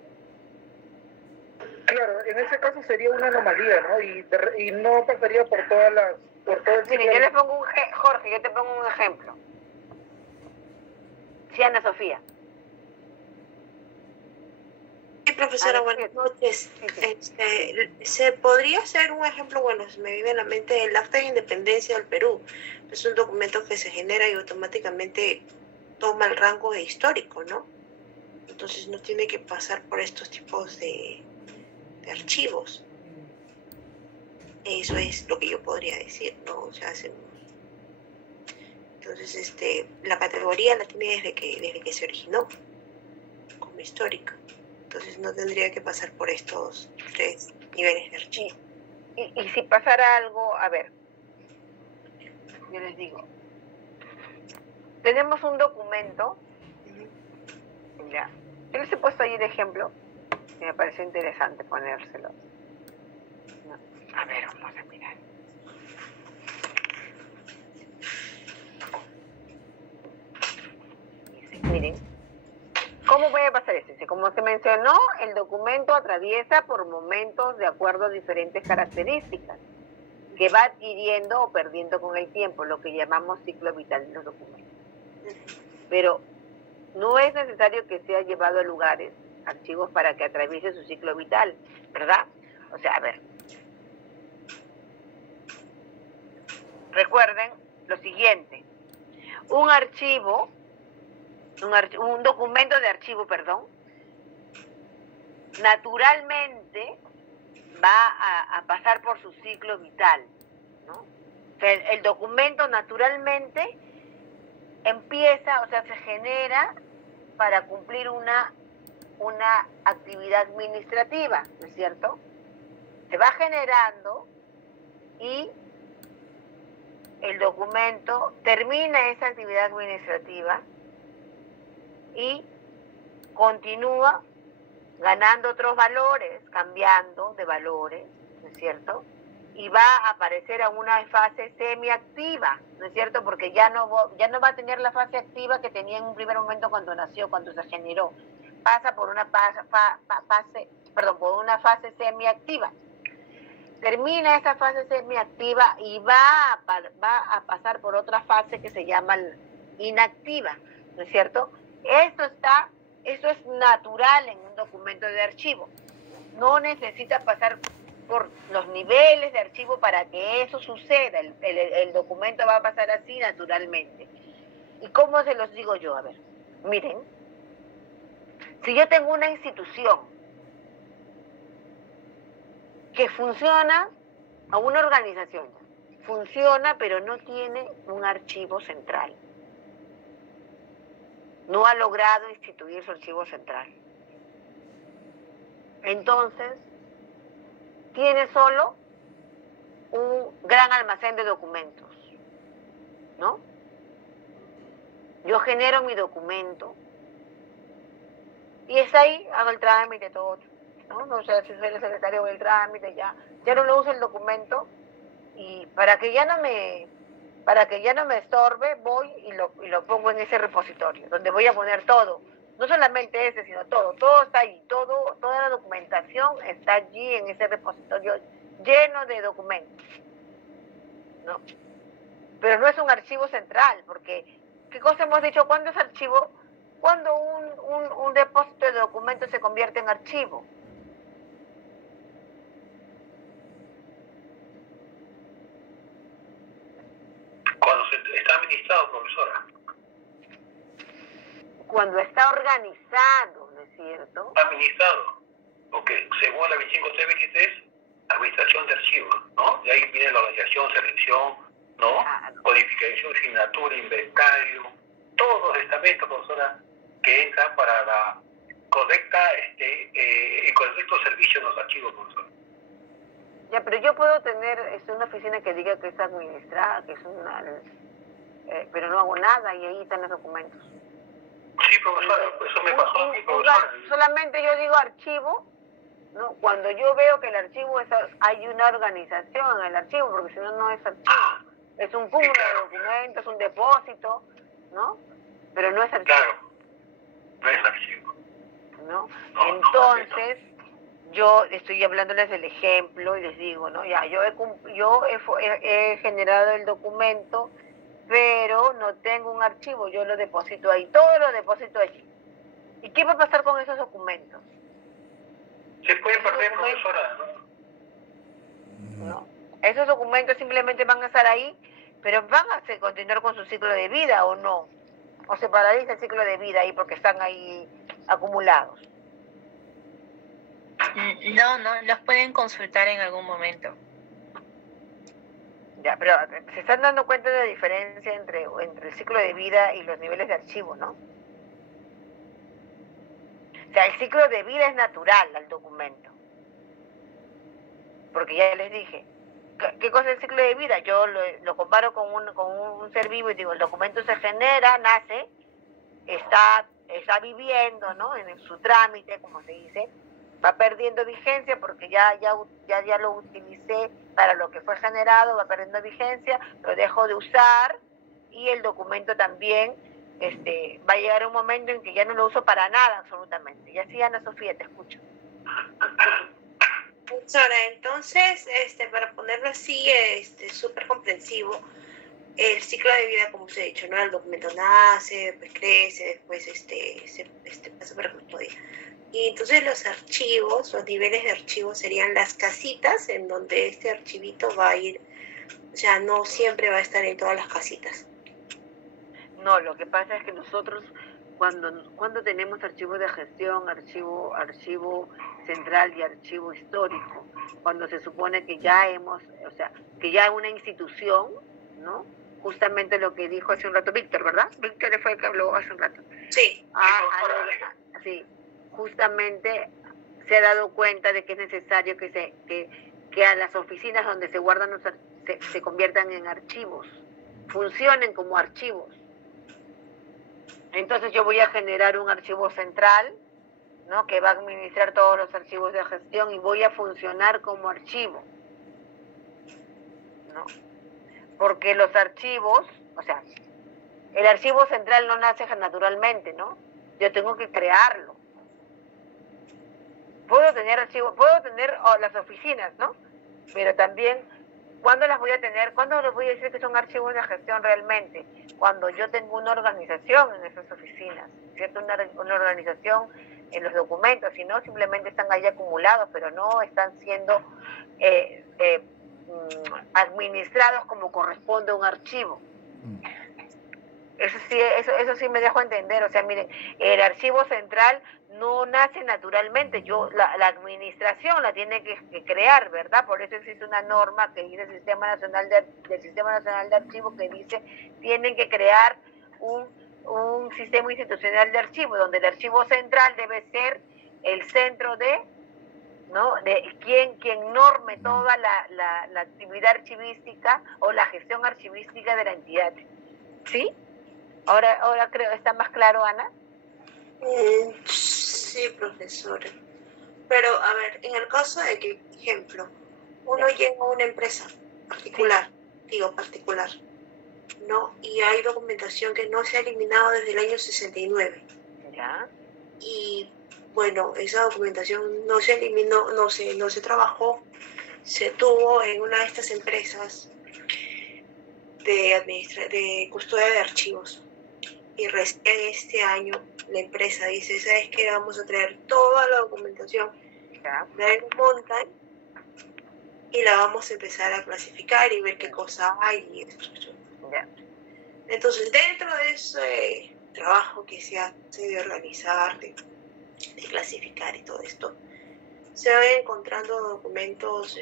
Claro, en ese caso sería una anomalía, ¿no? Y no pasaría por todo el ciclo. Miren, yo le pongo Jorge, yo te pongo un ejemplo. Sí, Ana Sofía. Sí, profesora, buenas noches. ¿Se podría hacer un ejemplo? Bueno, se me viene a la mente el Acta de Independencia del Perú. Es un documento que se genera y automáticamente toma el rango de histórico, ¿no? Entonces no tiene que pasar por estos tipos de archivos. Eso es lo que yo podría decir, ¿no? O sea, entonces la categoría la tiene desde que se originó como histórico. Entonces no tendría que pasar por estos 3 niveles de archivo. Y si pasara algo, a ver, yo les digo, tenemos un documento, ya, yo les he puesto ahí de ejemplo, y me pareció interesante ponérselo. No. A ver, vamos a mirar. Miren, ¿cómo puede pasar esto? Como se mencionó, el documento atraviesa por momentos de acuerdo a diferentes características. que va adquiriendo o perdiendo con el tiempo, lo que llamamos ciclo vital de los documentos. Pero no es necesario que sea llevado a lugares, archivos, para que atraviese su ciclo vital, ¿verdad? O sea, a ver. Recuerden lo siguiente. Un documento de archivo, perdón, naturalmente va a pasar por su ciclo vital, ¿no? O sea, el documento naturalmente empieza, o sea, se genera para cumplir una actividad administrativa, ¿no es cierto? Se va generando y el documento termina esa actividad administrativa y continúa ganando otros valores, cambiando de valores, ¿no es cierto? Y va a aparecer a una fase semiactiva, ¿no es cierto? Porque ya no va a tener la fase activa que tenía en un primer momento cuando nació, cuando se generó. Pasa por una fase semiactiva. Termina esa fase semiactiva y va a pasar por otra fase que se llama inactiva, ¿no es cierto? Eso es natural en un documento de archivo. No necesita pasar por los niveles de archivo para que eso suceda. El documento va a pasar así naturalmente. ¿Y cómo se los digo yo? A ver, miren, si yo tengo una institución que funciona, a una organización, funciona pero no tiene un archivo central, no ha logrado instituir su archivo central, entonces tiene solo un gran almacén de documentos, ¿no? Yo genero mi documento y es ahí, hago el trámite, todo, ¿no? No sé si soy el secretario del trámite, ya no lo uso el documento, y para que ya no me estorbe, voy y lo pongo en ese repositorio, donde voy a poner todo, no solamente ese, sino todo está ahí, toda la documentación está allí en ese repositorio lleno de documentos, ¿no? Pero no es un archivo central, porque, ¿qué cosa hemos dicho? ¿Cuándo es archivo? Cuando un depósito de documentos se convierte en archivo. Cuando está administrado, profesora. Cuando está organizado, ¿no es cierto? Administrado. Ok, según la 25323, administración de archivos, ¿no? De ahí viene la organización, selección, ¿no? Claro. Codificación, asignatura, inventario, todos los estamentos, profesora, que entran para la correcta, el correcto servicio en los archivos, profesora. Ya, pero yo puedo tener una oficina que diga que es administrada, que es pero no hago nada y ahí están los documentos. Sí, profesora, eso me pasó a mí, profesora. Solamente yo digo archivo, ¿no? Cuando yo veo que el archivo hay una organización en el archivo, porque si no, no es archivo. Es un cúmulo de documentos, un depósito, ¿no? Pero no es archivo. Claro, no es archivo. ¿No? Entonces, yo estoy hablándoles del ejemplo y les digo, ¿no? Ya, yo he generado el documento, pero no tengo un archivo, yo lo deposito ahí, todo lo deposito allí. ¿Y qué va a pasar con esos documentos? Se pueden perder, profesora, ¿no? No. Esos documentos simplemente van a estar ahí, pero van a continuar con su ciclo de vida o no. O se paraliza el ciclo de vida ahí porque están ahí acumulados. No, los pueden consultar en algún momento. Ya, pero se están dando cuenta de la diferencia entre el ciclo de vida y los niveles de archivo, ¿no? O sea, el ciclo de vida es natural al documento. Porque ya les dije, ¿qué cosa es el ciclo de vida? Yo lo comparo con un ser vivo y digo, el documento se genera, nace, está viviendo, ¿no? En su trámite, como se dice, va perdiendo vigencia porque ya lo utilicé para lo que fue generado, va perdiendo vigencia, lo dejo de usar y el documento también va a llegar un momento en que ya no lo uso para nada absolutamente. Y así, Ana Sofía, te escucho. Profesora, entonces, para ponerlo así, súper comprensivo, el ciclo de vida, como usted ha dicho, ¿no? El documento nace, después crece, después pasa por custodia. Y entonces los archivos, los niveles de archivos serían las casitas en donde este archivito va a ir, o sea, no siempre va a estar en todas las casitas. No, lo que pasa es que nosotros cuando tenemos archivos de gestión, archivo central y archivo histórico, cuando se supone que ya que ya una institución, ¿no? Justamente lo que dijo hace un rato Víctor, ¿verdad? Víctor fue el que habló hace un rato. Sí. Sí, justamente se ha dado cuenta de que es necesario que a las oficinas donde se guardan se conviertan en archivos, funcionen como archivos. Entonces yo voy a generar un archivo central, ¿no? Que va a administrar todos los archivos de gestión y voy a funcionar como archivo, ¿no? Porque los archivos, o sea, el archivo central no nace naturalmente, ¿no? Yo tengo que crearlo. Puedo tener las oficinas, ¿no? Pero también, ¿cuándo las voy a tener? ¿Cuándo les voy a decir que son archivos de gestión realmente? Cuando yo tengo una organización en esas oficinas, ¿cierto? Una organización en los documentos, si no, simplemente están ahí acumulados, pero no están siendo administrados como corresponde a un archivo. Eso sí me dejo entender. O sea, miren, el archivo central no nace naturalmente. La administración la tiene que crear, ¿verdad? Por eso existe una norma que dice del Sistema Nacional de Archivos que dice tienen que crear un sistema institucional de archivo, donde el archivo central debe ser el centro ¿no? de quien norme toda la actividad archivística o la gestión archivística de la entidad. ¿Sí? Ahora creo, ¿está más claro, Ana? Sí, profesora. Pero, a ver, en el caso de que, ejemplo, uno llega a una empresa particular, ¿no? Y hay documentación que no se ha eliminado desde el año 69. ¿Ya? Y, bueno, esa documentación no se eliminó, no se trabajó, se tuvo en una de estas empresas de custodia de archivos. Y recién este año la empresa dice, ¿sabes qué? Vamos a traer toda la documentación de un montan y la vamos a empezar a clasificar y ver qué cosa hay y esto. Entonces, dentro de ese trabajo que se hace de organizar, de clasificar y todo esto, se van encontrando documentos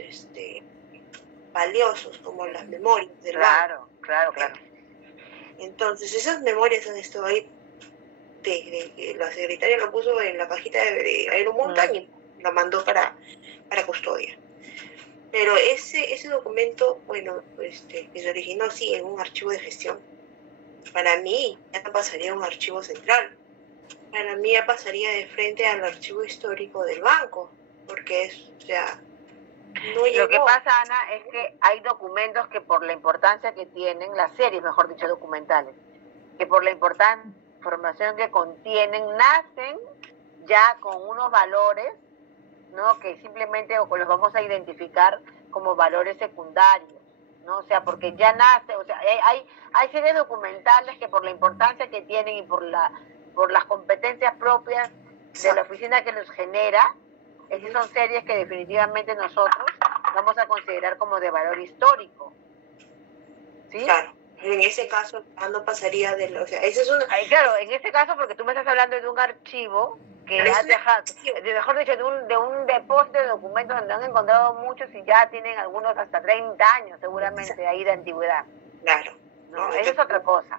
valiosos como las memorias del banco. Claro. Entonces, esas memorias han estado ahí, la secretaria lo puso en la cajita de Aeromontan y lo mandó para custodia. Pero ese documento, bueno, que se originó, sí, en un archivo de gestión, para mí ya no pasaría a un archivo central. Para mí ya pasaría de frente al archivo histórico del banco, porque no llegó. Lo que pasa, Ana, es que hay documentos que por la importancia que tienen, las series, mejor dicho, documentales, que por la información que contienen, nacen ya con unos valores, ¿no? Que simplemente los vamos a identificar como valores secundarios, ¿no? O sea, porque ya nace, o sea, hay series documentales que por la importancia que tienen y por las competencias propias de la oficina que los genera, esas son series que definitivamente nosotros vamos a considerar como de valor histórico. ¿Sí? Claro, en ese caso no pasaría esa es una... Claro, en ese caso porque tú me estás hablando de un archivo que has dejado, mejor dicho, de un depósito de documentos donde han encontrado muchos y ya tienen algunos hasta 30 años seguramente ahí de antigüedad. Claro. No, eso es otra cosa.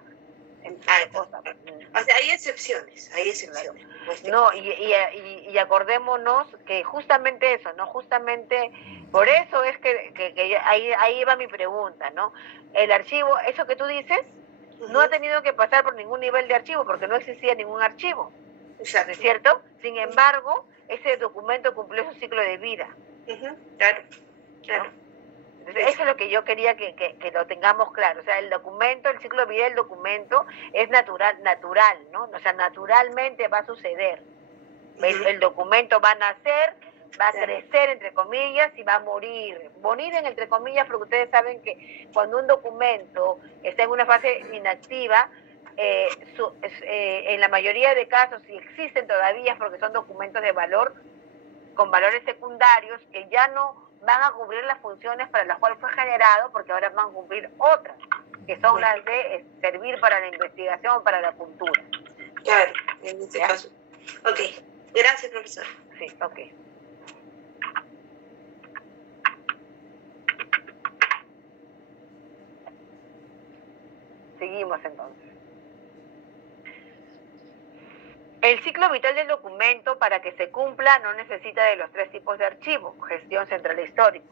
O sea, hay excepciones. No, y acordémonos que justamente eso, ¿no? Justamente por eso es que ahí va mi pregunta, ¿no? El archivo, eso que tú dices, no ha tenido que pasar por ningún nivel de archivo porque no existía ningún archivo. Exacto. ¿No es cierto? Sin embargo, ese documento cumplió su ciclo de vida. Claro. ¿No? Entonces, eso es lo que yo quería que lo tengamos claro. O sea, el ciclo de vida del documento es natural, ¿no? O sea, naturalmente va a suceder. El documento va a nacer, Va a crecer, entre comillas, y va a morir. Morir entre comillas, porque ustedes saben que cuando un documento está en una fase inactiva, en la mayoría de casos, si existen todavía, es porque son documentos de valor, con valores secundarios, que ya no van a cubrir las funciones para las cuales fue generado, porque ahora van a cumplir otras, que son las de servir para la investigación o para la cultura. Claro, en este caso. Ok, gracias, profesor. Sí, ok. Seguimos entonces. El ciclo vital del documento, para que se cumpla, no necesita de los 3 tipos de archivo: gestión, central e histórico.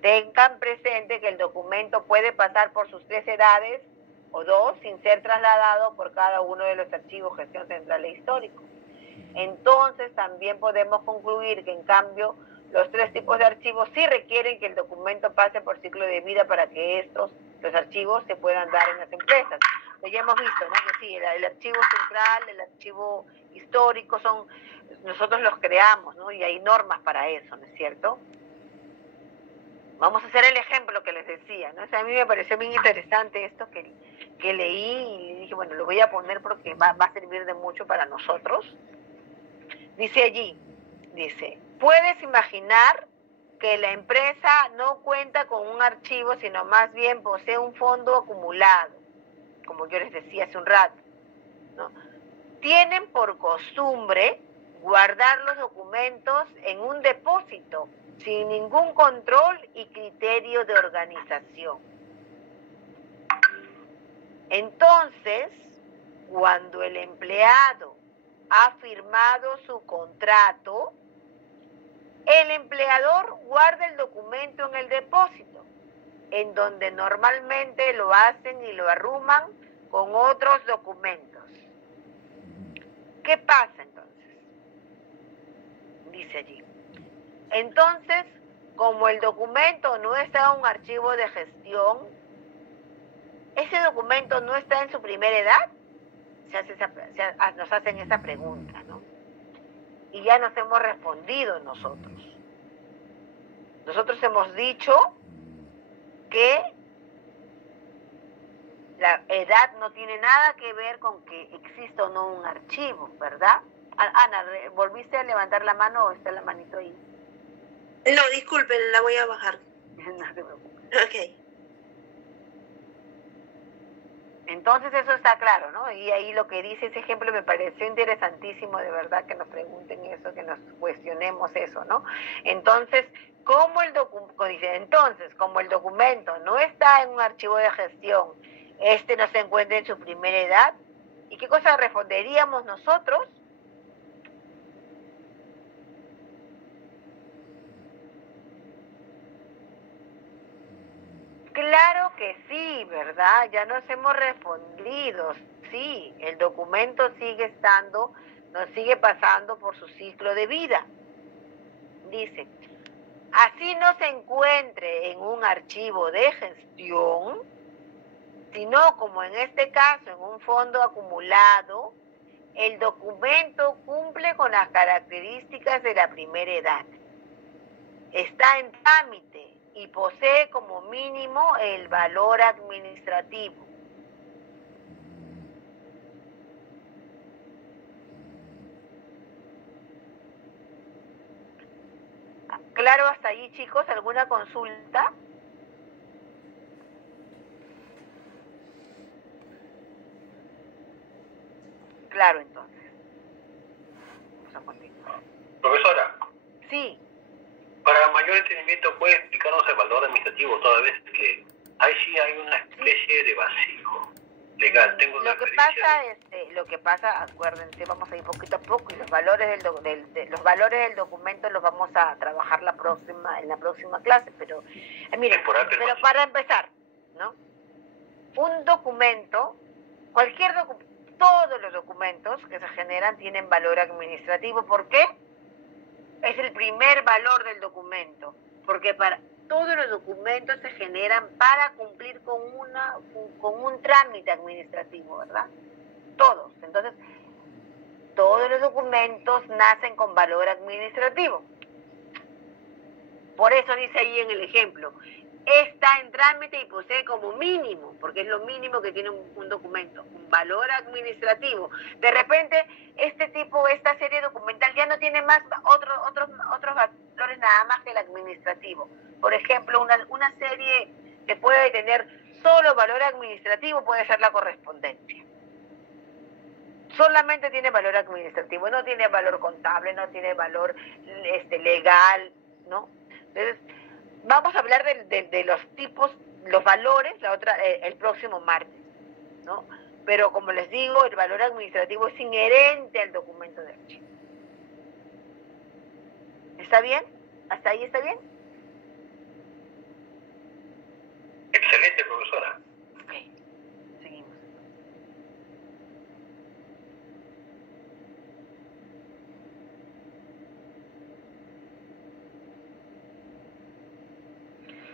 Tengan presente que el documento puede pasar por sus 3 edades o 2 sin ser trasladado por cada uno de los archivos gestión, central e histórico. Entonces, también podemos concluir que, en cambio, los 3 tipos de archivos sí requieren que el documento pase por ciclo de vida para que los archivos se puedan dar en las empresas. Pues ya hemos visto, ¿no?, que sí, el archivo central, el archivo histórico, nosotros los creamos, ¿no?, y hay normas para eso, ¿no es cierto? Vamos a hacer el ejemplo que les decía, ¿no? O sea, a mí me pareció bien interesante esto que leí y dije, bueno, lo voy a poner porque va a servir de mucho para nosotros. Dice allí, puedes imaginar que la empresa no cuenta con un archivo, sino más bien posee un fondo acumulado, como yo les decía hace un rato, ¿no? Tienen por costumbre guardar los documentos en un depósito, sin ningún control y criterio de organización. Entonces, cuando el empleado ha firmado su contrato, el empleador guarda el documento en el depósito, en donde normalmente lo hacen y lo arruman con otros documentos. ¿Qué pasa entonces? Dice allí. Entonces, como el documento no está en un archivo de gestión, ¿ese documento no está en su primera edad? Nos hacen esa pregunta, ¿no? Y ya nos hemos respondido nosotros. Nosotros hemos dicho que la edad no tiene nada que ver con que exista o no un archivo, ¿verdad? Ana, ¿volviste a levantar la mano o está la manito ahí? No, disculpen, la voy a bajar. No te preocupes. Ok. Entonces eso está claro, ¿no? Y ahí lo que dice ese ejemplo me pareció interesantísimo, de verdad, que nos pregunten eso, que nos cuestionemos eso, ¿no? Entonces, como el documento no está en un archivo de gestión, no se encuentra en su primera edad, ¿y qué cosa responderíamos nosotros? Claro que sí, ¿verdad? Ya nos hemos respondido. Sí, el documento sigue nos sigue pasando por su ciclo de vida. Dice, así no se encuentre en un archivo de gestión, sino como en este caso, en un fondo acumulado, el documento cumple con las características de la primera edad. Está en trámite y posee como mínimo el valor administrativo. Claro, hasta allí, chicos, ¿alguna consulta? Claro, entonces. Vamos a continuar. Profesora. Sí. Para mayor entendimiento, ¿puede explicarnos el valor administrativo toda vez que ahí sí hay una especie de vacío legal? Tengo Lo que pasa, acuérdense, vamos a ir poquito a poco y los valores del documento los vamos a trabajar en la próxima clase, pero miren, pero para empezar, ¿no? Un documento, todos los documentos que se generan tienen valor administrativo. ¿Por qué? Es el primer valor del documento, porque todos los documentos se generan para cumplir con un trámite administrativo, ¿verdad? Todos. Entonces, todos los documentos nacen con valor administrativo. Por eso dice ahí en el ejemplo, está en trámite y posee como mínimo, porque es lo mínimo que tiene un documento, un valor administrativo. De repente, esta serie documental ya no tiene más otros valores nada más que el administrativo. Por ejemplo, una serie que puede tener solo valor administrativo puede ser la correspondencia. Solamente tiene valor administrativo, no tiene valor contable, no tiene valor legal, ¿no? Entonces, vamos a hablar de los tipos, los valores, el próximo martes, ¿no? Pero como les digo, el valor administrativo es inherente al documento de archivo. ¿Está bien? ¿Hasta ahí está bien? Excelente, profesora. Ok, seguimos.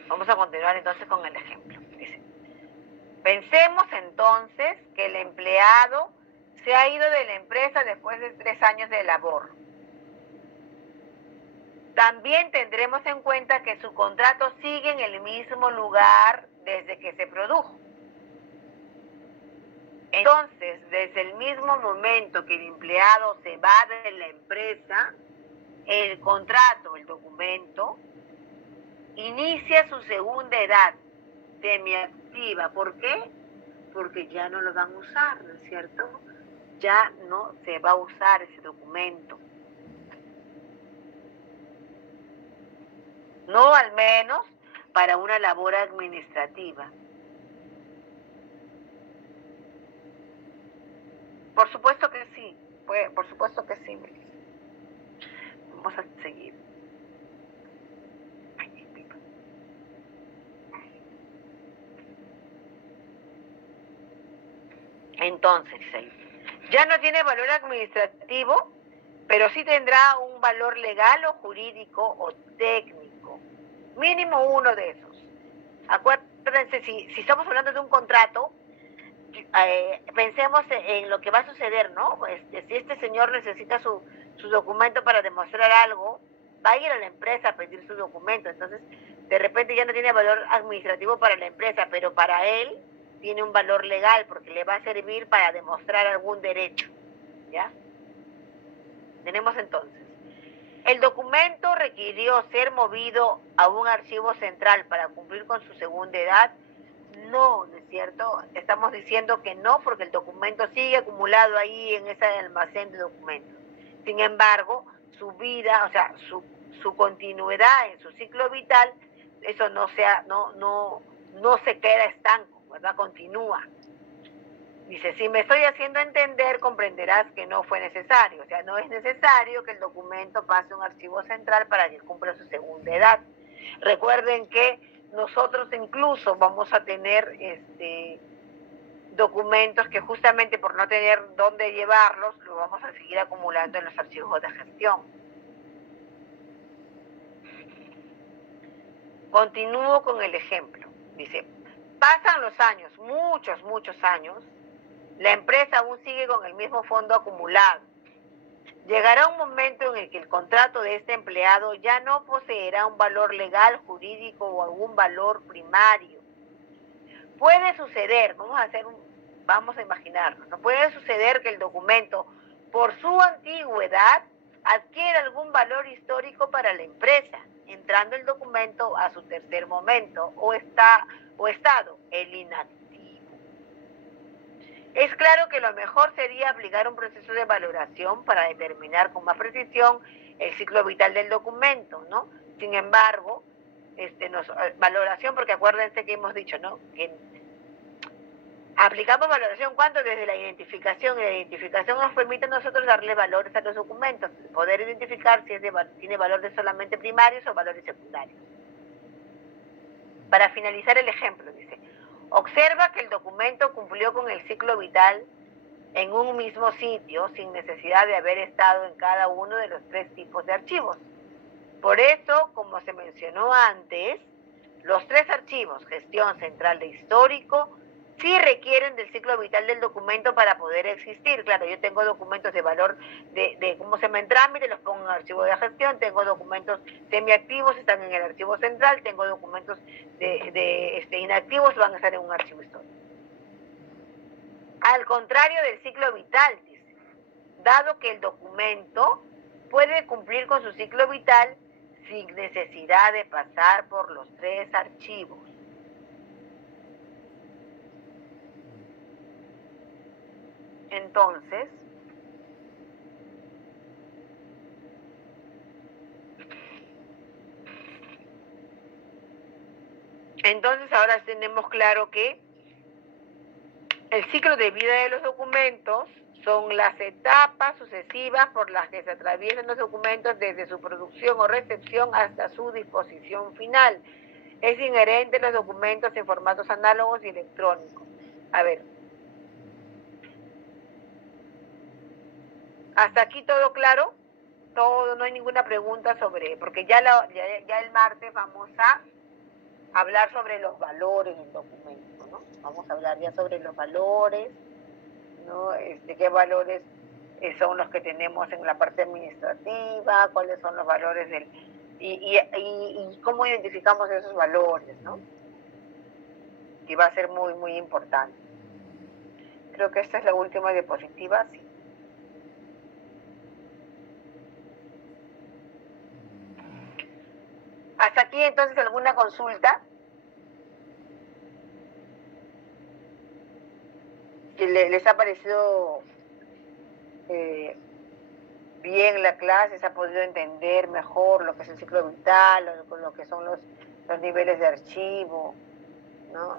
Vamos a continuar entonces con el ejemplo. Dice, pensemos entonces que el empleado se ha ido de la empresa después de 3 años de labor. También tendremos en cuenta que su contrato sigue en el mismo lugar desde que se produjo. Entonces, desde el mismo momento que el empleado se va de la empresa, el contrato, el documento, inicia su segunda edad semiactiva. ¿Por qué? Porque ya no lo van a usar, ¿no es cierto? Ya no se va a usar ese documento. No al menos para una labor administrativa. Por supuesto que sí, por supuesto que sí, Melissa. Vamos a seguir. Entonces, ya no tiene valor administrativo, pero sí tendrá un valor legal o jurídico o técnico. Mínimo uno de esos. Acuérdense, si estamos hablando de un contrato, pensemos en lo que va a suceder, ¿no? Si este señor necesita su documento para demostrar algo, va a ir a la empresa a pedir su documento. Entonces, de repente ya no tiene valor administrativo para la empresa, pero para él tiene un valor legal porque le va a servir para demostrar algún derecho, ¿ya? Tenemos entonces, el documento requirió ser movido a un archivo central para cumplir con su segunda edad. No, ¿no es cierto? Estamos diciendo que no porque el documento sigue acumulado ahí en ese almacén de documentos. Sin embargo, su vida, o sea, su continuidad en su ciclo vital, eso no se queda estanco, ¿verdad? Continúa. Dice, si me estoy haciendo entender, comprenderás que no fue necesario. O sea, no es necesario que el documento pase a un archivo central para que cumpla su segunda edad. Recuerden que nosotros incluso vamos a tener documentos que justamente por no tener dónde llevarlos, los vamos a seguir acumulando en los archivos de gestión. Continúo con el ejemplo. Dice, pasan los años, muchos años, la empresa aún sigue con el mismo fondo acumulado. Llegará un momento en el que el contrato de este empleado ya no poseerá un valor legal, jurídico o algún valor primario. Puede suceder, vamos a imaginarlo, ¿no? Puede suceder que el documento, por su antigüedad, adquiera algún valor histórico para la empresa, entrando el documento a su tercer momento o estado, el inactivo. Es claro que lo mejor sería aplicar un proceso de valoración para determinar con más precisión el ciclo vital del documento, ¿no? Sin embargo, valoración, porque acuérdense que hemos dicho, ¿no? Que aplicamos valoración cuando desde la identificación, y la identificación nos permite a nosotros darle valores a los documentos, poder identificar si tiene valores solamente primarios o valores secundarios. Para finalizar el ejemplo, dice, observa que el documento cumplió con el ciclo vital en un mismo sitio sin necesidad de haber estado en cada uno de los 3 tipos de archivos. Por eso, como se mencionó antes, los 3 archivos, gestión central de histórico, sí requieren del ciclo vital del documento para poder existir. Claro, yo tengo documentos de valor de cómo se me en trámite, los pongo en el archivo de gestión, tengo documentos semiactivos, están en el archivo central, tengo documentos inactivos, van a estar en un archivo histórico. Al contrario del ciclo vital, dice, dado que el documento puede cumplir con su ciclo vital sin necesidad de pasar por los 3 archivos. Entonces, ahora tenemos claro que el ciclo de vida de los documentos son las etapas sucesivas por las que se atraviesan los documentos desde su producción o recepción hasta su disposición final. Es inherente a los documentos en formatos análogos y electrónicos. A ver. ¿Hasta aquí todo claro? Todo, no hay ninguna pregunta sobre, porque ya el martes vamos a hablar sobre los valores del documento, ¿no? Vamos a hablar ya sobre los valores, ¿no? Qué valores son los que tenemos en la parte administrativa, cuáles son los valores y cómo identificamos esos valores, ¿no? Que va a ser muy, muy importante. Creo que esta es la última diapositiva, sí. Hasta aquí, entonces, ¿alguna consulta? ¿Les ha parecido bien la clase? ¿Se ha podido entender mejor lo que es el ciclo vital, lo que son los niveles de archivo, ¿no?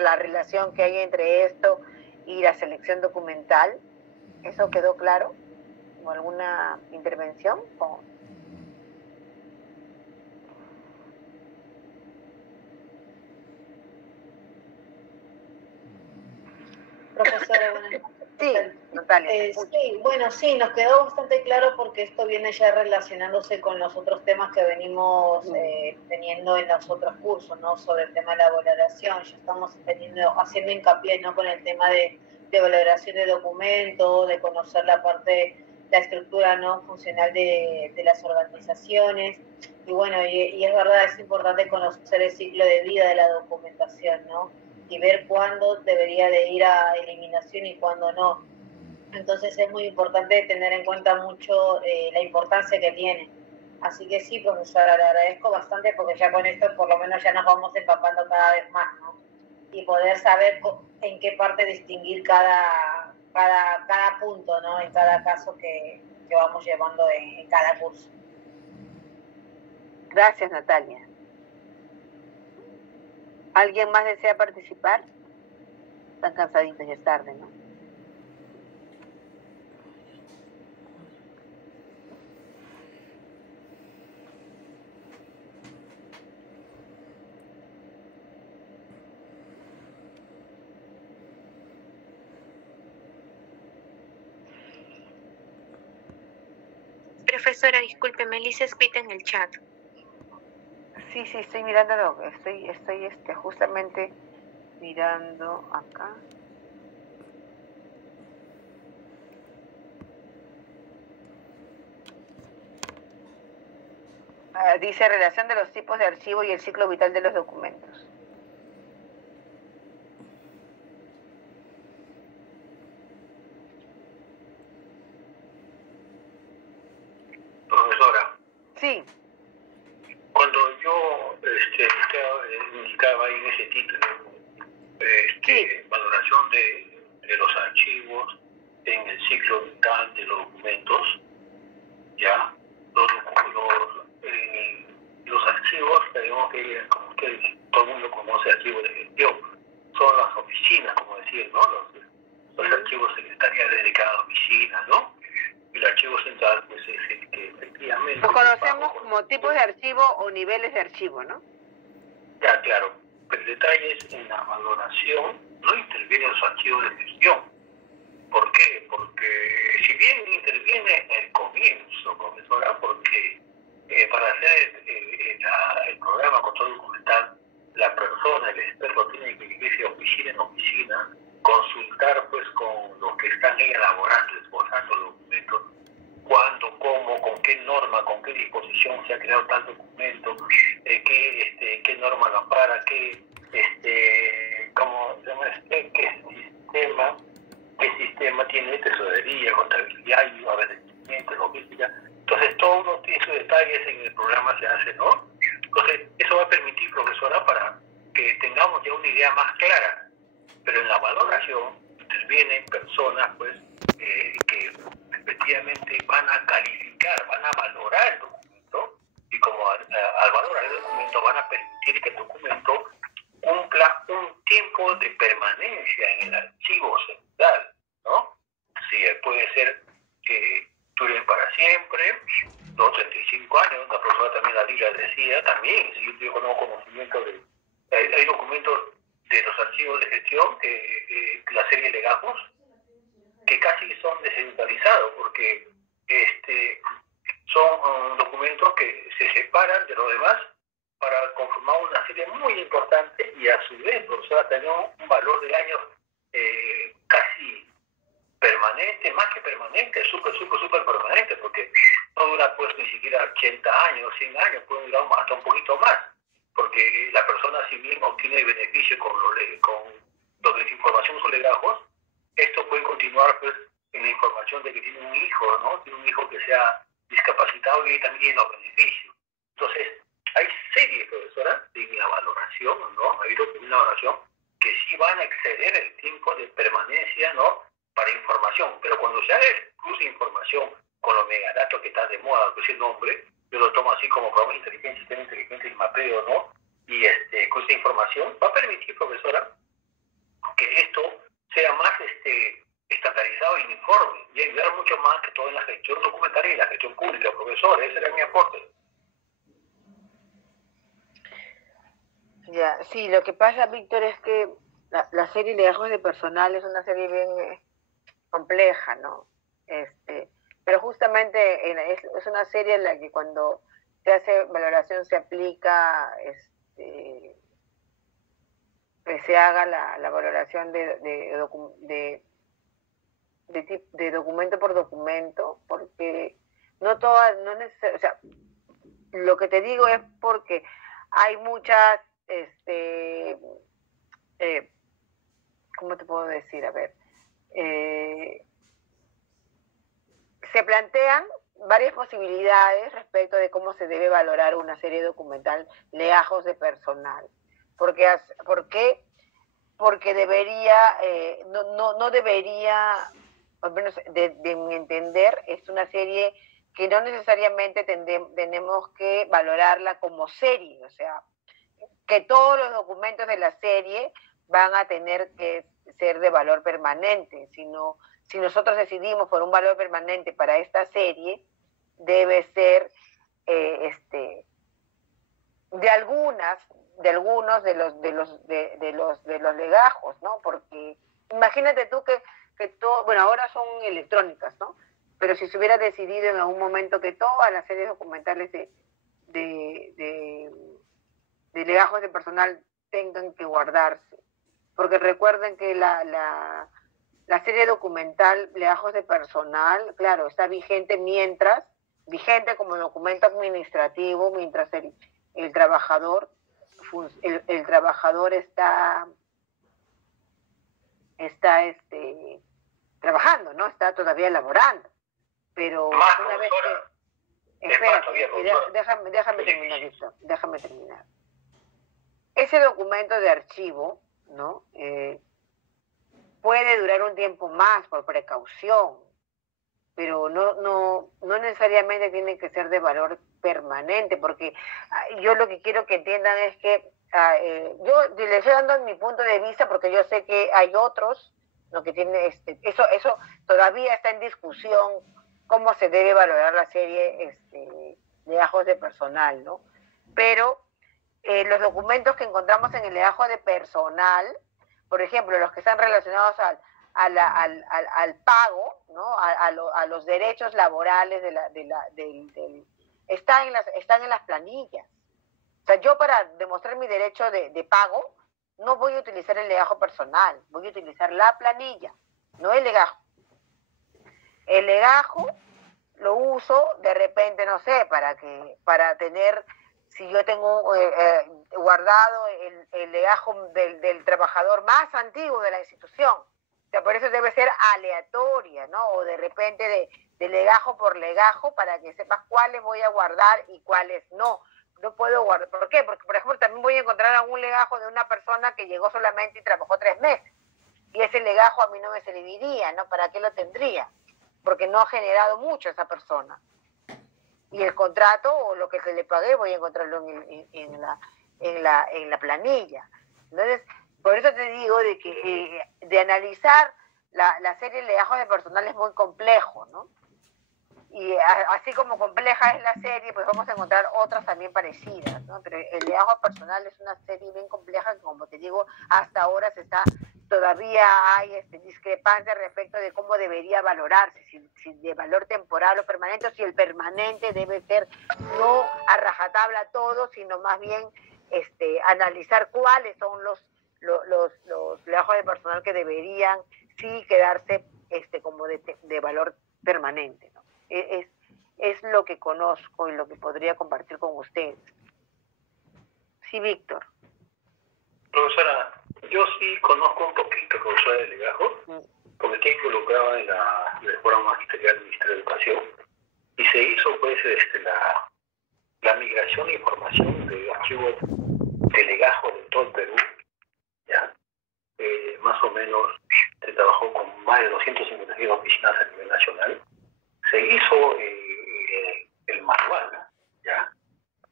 La relación que hay entre esto y la selección documental? ¿Eso quedó claro? ¿O alguna intervención? Profesora, buenas noches. Sí, Natalia. Sí, nos quedó bastante claro porque esto viene ya relacionándose con los otros temas que venimos teniendo en los otros cursos, ¿no? Sobre el tema de la valoración. Ya estamos haciendo hincapié, ¿no? Con el tema de valoración de documentos, de conocer la estructura, ¿no? Funcional de las organizaciones. Y bueno, y es verdad, es importante conocer el ciclo de vida de la documentación, ¿no? Y ver cuándo debería de ir a eliminación y cuándo no. Entonces es muy importante tener en cuenta mucho la importancia que tiene. Así que sí, profesora, le agradezco bastante porque ya con esto por lo menos ya nos vamos empapando cada vez más, ¿no? Y poder saber en qué parte distinguir cada punto, ¿no? En cada caso que vamos llevando en cada curso. Gracias, Natalia. ¿Alguien más desea participar? Están cansaditos, ya es tarde, ¿no? Profesora, disculpe, Melissa escrita en el chat. Sí, estoy mirándolo, estoy justamente mirando acá. Dice relación de los tipos de archivo y el ciclo vital de los documentos. Profesora. Sí. Cuando yo indicaba ahí en ese título valoración de los archivos en el ciclo vital de los documentos, ya los archivos tenemos que, como ustedes, todo el mundo conoce archivos de gestión, son las oficinas, como decir, ¿no? Los archivos secretariales de cada oficina, ¿no? El archivo central, pues es el que efectivamente... Lo conocemos como tipos de archivo o niveles de archivo, ¿no? Ya, claro. El detalle es en la valoración, no intervienen los archivos de gestión. ¿Por qué? Porque si bien interviene en el comienzo, profesora, porque para hacer el programa control documental, la persona, el experto, tiene que irse a oficina en sistema tiene tesorería, contabilidad y abastecimiento, logística. Entonces, todos esos detalles en el programa se hacen, ¿no? Entonces, eso va a permitir, profesora, para que tengamos ya una idea más clara. Pero en la valoración intervienen personas, pues, que efectivamente van a calificar, van a valorar el documento, y como al valorar el documento van a permitir que el documento cumpla un tiempo de permanencia en el archivo central, ¿no? Sí, puede ser que duren para siempre, 35 años, la profesora también la Liga decía, también, si yo tengo conocimiento de... hay documentos de los archivos de gestión, la serie Legajos, que casi son descentralizados, porque son documentos que se separan de los demás para conformar una serie muy importante y a su vez, profesora, tenemos un valor de años casi permanente, más que permanente, súper permanente, porque no dura pues ni siquiera 80 años, 100 años, puede durar hasta un poquito más, porque la persona si bien obtiene beneficio con lo de información sobre legajos, esto puede continuar pues en la información de que tiene un hijo, ¿no? Tiene un hijo que sea discapacitado y también los beneficios. Entonces, hay series, profesora, de la valoración, ¿no? Hay una valoración que sí van a exceder el tiempo de permanencia, ¿no? Para información, pero cuando se haga el cruce de información con los megadatos que está de moda, que es el nombre, yo lo tomo así como programa de inteligencia, sistema inteligente y mapeo, ¿no? Y cruce de información va a permitir, profesora, que esto sea más estandarizado y uniforme y ayudar mucho más que todo en la gestión documental y en la gestión pública, profesor. Ese era mi aporte. Ya, sí, lo que pasa, Víctor, es que la serie Legajos de Personal es una serie bien compleja, ¿no? Pero justamente es una serie en la que cuando se hace valoración se aplica, que se haga la valoración de documento por documento, porque no todas, no necesariamente, o sea, lo que te digo es porque hay muchas, ¿cómo te puedo decir? A ver, se plantean varias posibilidades respecto de cómo se debe valorar una serie documental legajos de personal. ¿Por qué? Porque debería, no debería, al menos de mi entender, es una serie que no necesariamente tenemos que valorarla como serie, o sea, que todos los documentos de la serie van a tener que ser de valor permanente, sino si nosotros decidimos por un valor permanente para esta serie, debe ser de algunos de los legajos, ¿no? Porque imagínate tú que todo, bueno, ahora son electrónicas, ¿no? Pero si se hubiera decidido en algún momento que todas las series documentales de legajos de personal tengan que guardarse, porque recuerden que la serie documental legajos de personal, claro, está vigente como documento administrativo, mientras el trabajador está trabajando, ¿no? Está todavía elaborando. Pero una vez que... Espérate, déjame terminar esto, déjame terminar. Ese documento de archivo, ¿no? Puede durar un tiempo más por precaución, pero no necesariamente tiene que ser de valor permanente, porque yo lo que quiero que entiendan es que yo les estoy dando mi punto de vista porque yo sé que hay otros, lo que tiene eso todavía está en discusión, cómo se debe valorar la serie de legajos de personal, ¿no? Pero los documentos que encontramos en el legajo de personal, por ejemplo, los que están relacionados al pago, ¿no? a los derechos laborales están en las planillas. O sea, yo para demostrar mi derecho de pago no voy a utilizar el legajo personal, voy a utilizar la planilla, no el legajo. El legajo lo uso de repente, no sé, para tener, si yo tengo guardado el legajo del trabajador más antiguo de la institución, O sea, por eso debe ser aleatoria, ¿no? O de repente de legajo por legajo para que sepas cuáles voy a guardar y cuáles no. No puedo guardar. ¿Por qué? Porque, por ejemplo, también voy a encontrar algún legajo de una persona que llegó solamente y trabajó 3 meses. Y ese legajo a mí no me serviría, ¿no? ¿Para qué lo tendría? Porque no ha generado mucho esa persona. Y el contrato o lo que se le pagué voy a encontrarlo en la planilla. Entonces, por eso te digo de que de analizar la serie de legajos de personal es muy complejo, ¿no? Y así como compleja es la serie, pues vamos a encontrar otras también parecidas, ¿no? Pero el legajo personal es una serie bien compleja que, como te digo, hasta ahora todavía hay discrepancia respecto de cómo debería valorarse, si de valor temporal o permanente, o si el permanente debe ser no a rajatabla todo, sino más bien analizar cuáles son los legajos de personal que deberían sí quedarse como de valor permanente, ¿no? Es lo que conozco y lo que podría compartir con ustedes. Sí, Víctor. Profesora, yo sí conozco un poquito, profesora de legajos, porque estoy involucrado en la reforma magisterial del Ministerio de Educación, y se hizo pues la migración de información de archivos de legajos de todo el Perú, ¿ya? Más o menos se trabajó con más de 256 oficinas a nivel nacional. Se hizo el manual, ¿ya?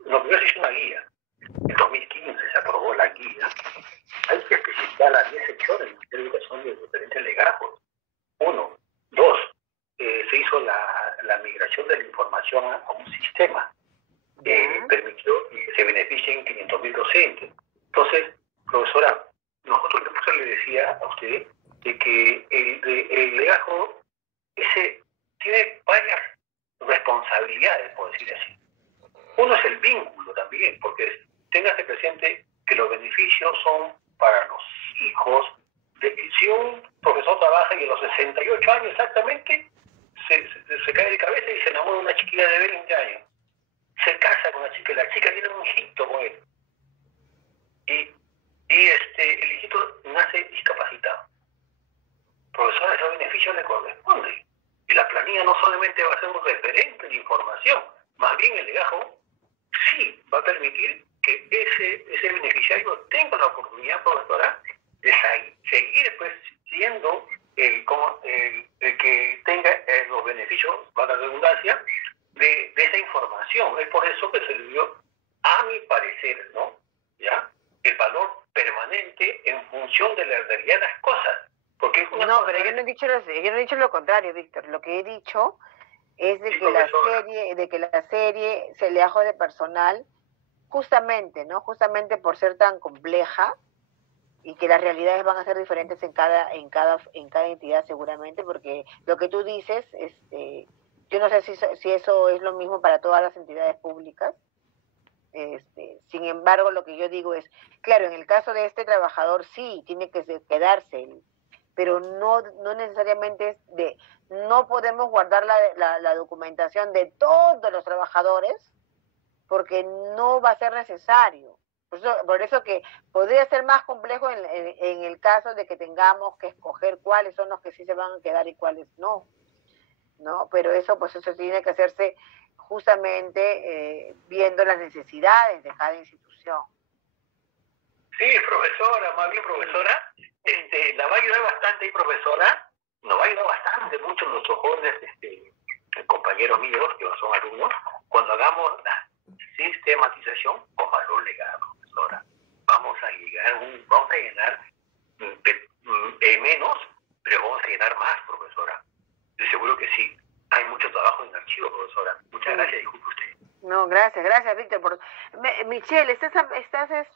Lo primero se hizo una guía. En 2015 se aprobó la guía. Hay que especificar las 10 secciones del Ministerio de Educación de los diferentes legajos. 1. 2. Se hizo la migración de la información a un sistema. Permitió que se beneficien 500.000 docentes. Entonces, profesora, nosotros le decía a usted de que el legajo tiene varias responsabilidades, por decir así. Uno es el vínculo también, porque téngase presente que los beneficios son para los hijos. Si un profesor trabaja y a los 68 años exactamente se cae de cabeza y se enamora de una chiquilla de 20 años, se casa con la chica tiene un hijito con él, y el hijito nace discapacitado. Profesor, ese beneficio le corresponde. Y la planilla no solamente va a ser un referente de información, más bien el legajo sí va a permitir que ese beneficiario tenga la oportunidad, profesora, de seguir pues siendo el que tenga los beneficios, para la redundancia, de esa información. Es por eso que se le dio, a mi parecer, ¿no? ¿Ya? El valor permanente en función de la realidad de las cosas. Porque es no, pero yo no he dicho lo contrario, Víctor. Lo que he dicho es de que la serie legajo de personal, justamente por ser tan compleja y que las realidades van a ser diferentes en cada entidad seguramente, porque lo que tú dices, yo no sé si eso es lo mismo para todas las entidades públicas. Sin embargo, lo que yo digo es, claro, en el caso de este trabajador sí tiene que quedarse, pero no necesariamente no podemos guardar la documentación de todos los trabajadores porque no va a ser necesario. Por eso que podría ser más complejo en el caso de que tengamos que escoger cuáles son los que sí se van a quedar y cuáles no, ¿no? Pero eso tiene que hacerse justamente viendo las necesidades de cada institución. Sí, profesora, más bien profesora, la va a ayudar bastante, profesora, nos va a ayudar bastante mucho nuestros jóvenes compañeros míos, que son alumnos, cuando hagamos la sistematización con valor legal, profesora. Vamos a llenar menos, pero vamos a llenar más, profesora. De seguro que sí. Hay mucho trabajo en el archivo, profesora. Muchas gracias, disculpe usted. No, gracias, Víctor. Michelle, estás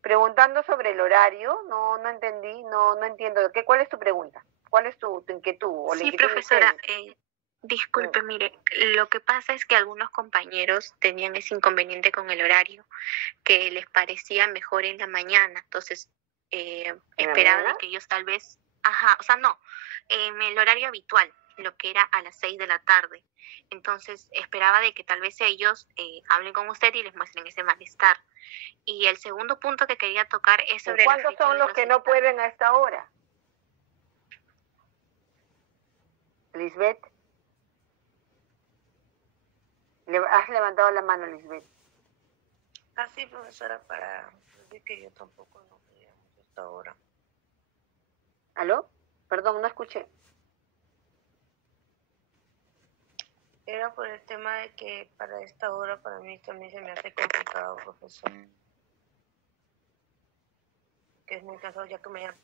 preguntando sobre el horario. No entendí, no entiendo. ¿Cuál es tu pregunta? ¿Cuál es tu inquietud? ¿O la sí, inquietud profesora, disculpe, mire, lo que pasa es que algunos compañeros tenían ese inconveniente con el horario, que les parecía mejor en la mañana. Entonces, esperaban que ellos tal vez, en el horario habitual, lo que era a las 6 de la tarde. Entonces esperaba de que tal vez ellos hablen con usted y les muestren ese malestar. Y el segundo punto que quería tocar es sobre... ¿Cuántos son los que no pueden a esta hora? Lisbeth. Has levantado la mano, Lisbeth. Sí, profesora, para decir que yo tampoco no quería mucho esta hora. ¿Aló? Perdón, no escuché. Era por el tema de que para esta hora para mí también se me hace complicado, profesor. Que es muy cansado ya que me llaman.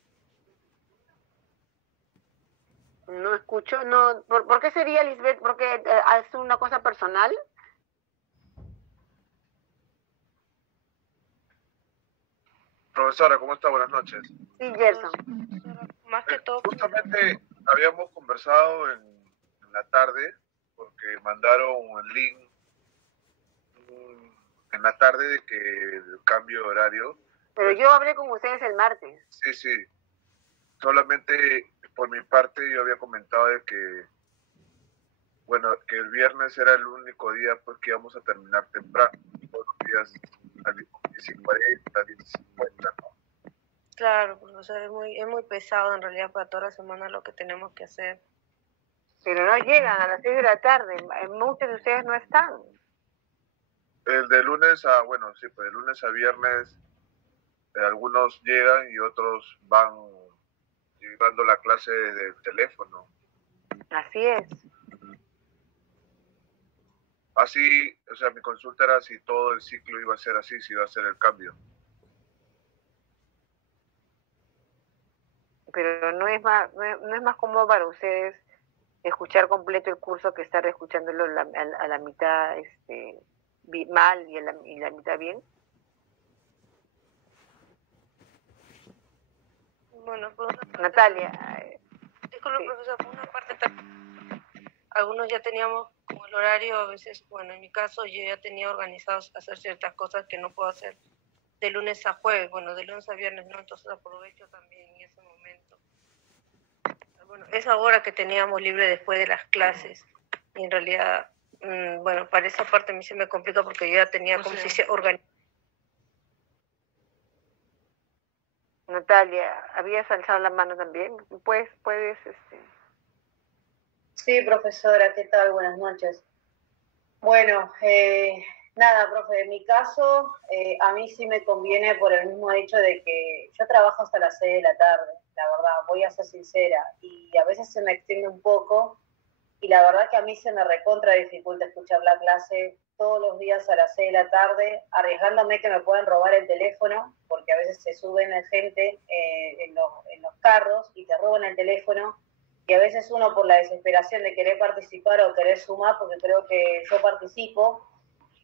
No escucho, no. ¿Por qué sería, Lisbeth? ¿Porque es una cosa personal? Profesora, ¿cómo está? Buenas noches. Sí, Gerson. Más que todo... Justamente habíamos conversado en la tarde, porque mandaron el link en la tarde de que el cambio de horario. Pero yo hablé con ustedes el martes. Sí, sí. Solamente por mi parte yo había comentado de que, bueno, que el viernes era el único día pues que íbamos a terminar temprano. Todos los días a 10:40, 10:50, ¿no? Claro, profesor, es muy pesado en realidad para toda la semana lo que tenemos que hacer. Pero no llegan a las 6 de la tarde. Muchos de ustedes no están. El de lunes a, bueno, sí, pues de lunes a viernes algunos llegan y otros van llevando la clase del teléfono. Así es. Así, o sea, mi consulta era si todo el ciclo iba a ser así, si iba a ser el cambio. Pero no es más cómodo para ustedes escuchar completo el curso que estar escuchándolo a la mitad mal y la mitad bien. Bueno, por una parte, Natalia. Disculpe, profesor, por una parte algunos ya teníamos como el horario, a veces, bueno, en mi caso yo ya tenía organizados hacer ciertas cosas que no puedo hacer de lunes a jueves, bueno, de lunes a viernes no, entonces aprovecho también en ese momento. Bueno, esa hora que teníamos libre después de las clases, y en realidad, bueno, para esa parte a mí se me complica porque yo ya tenía como si se organizado. Natalia, habías alzado la mano también. Puedes. Sí, profesora, ¿qué tal? Buenas noches. Bueno, nada, profe, en mi caso, a mí sí me conviene por el mismo hecho de que yo trabajo hasta las 6 de la tarde, la verdad, voy a ser sincera, y a veces se me extiende un poco, y la verdad que a mí se me recontra dificulta escuchar la clase todos los días a las 6 de la tarde, arriesgándome que me puedan robar el teléfono, porque a veces se suben gente en los carros y te roban el teléfono, y a veces uno por la desesperación de querer participar o querer sumar, porque creo que yo participo,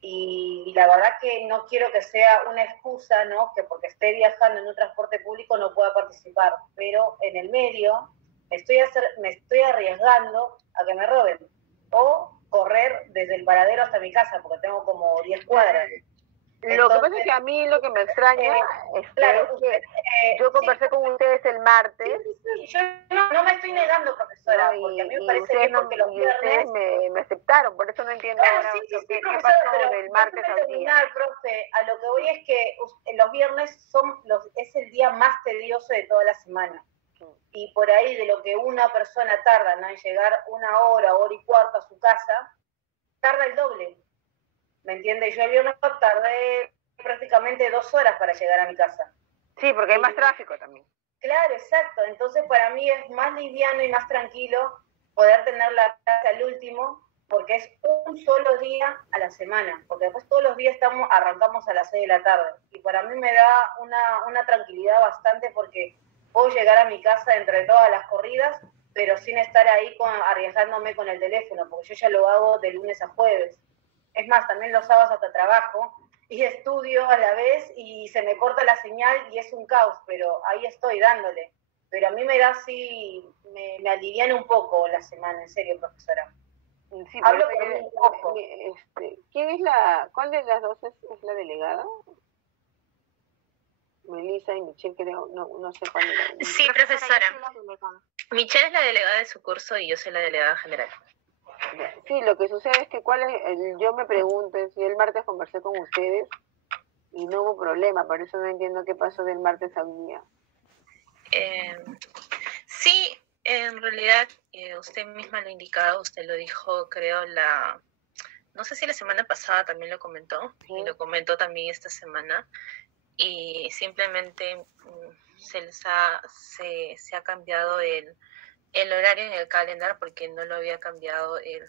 y la verdad que no quiero que sea una excusa, ¿no? Que porque esté viajando en un transporte público no pueda participar, pero en el medio me estoy arriesgando a que me roben, o correr desde el paradero hasta mi casa, porque tengo como 10 cuadras. Lo que pasa es que a mí lo que me extraña es que yo conversé con ustedes el martes. Sí, yo no me estoy negando, profesora, porque a mí me parece bien porque los viernes... me aceptaron, por eso no entiendo ahora qué profesora, pasó pero del martes al día. Profe, a lo que voy es que los viernes es el día más tedioso de toda la semana. Y por ahí de lo que una persona tarda, ¿no?, en llegar 1 hora, 1 hora y cuarto a su casa, tarda el doble. ¿Me entiendes? Yo el viernes tardé prácticamente 2 horas para llegar a mi casa. Sí, porque hay más tráfico también. Claro, exacto. Entonces para mí es más liviano y más tranquilo poder tener la clase al último, porque es un solo día a la semana, porque después todos los días arrancamos a las 6 de la tarde. Y para mí me da una tranquilidad bastante porque puedo llegar a mi casa entre todas las corridas, pero sin estar ahí arriesgándome con el teléfono, porque yo ya lo hago de lunes a jueves. Es más, también los sábados hasta trabajo y estudio a la vez y se me corta la señal y es un caos, pero ahí estoy dándole. Pero a mí me da así, me alivian un poco la semana, en serio, profesora. Sí, hablo por mí un poco. ¿Cuál de las dos es la delegada? Melissa y Michelle, creo, no sé cuál es la... Sí, profesora. Michelle es la delegada de su curso y yo soy la delegada general. Sí, lo que sucede es que yo me pregunto, si el martes conversé con ustedes y no hubo problema, por eso no entiendo qué pasó del martes al día. Sí, en realidad usted misma lo ha indicado, usted lo dijo, creo, no sé si la semana pasada también lo comentó, y lo comentó también esta semana, y simplemente se ha cambiado el horario en el calendar porque no lo había cambiado el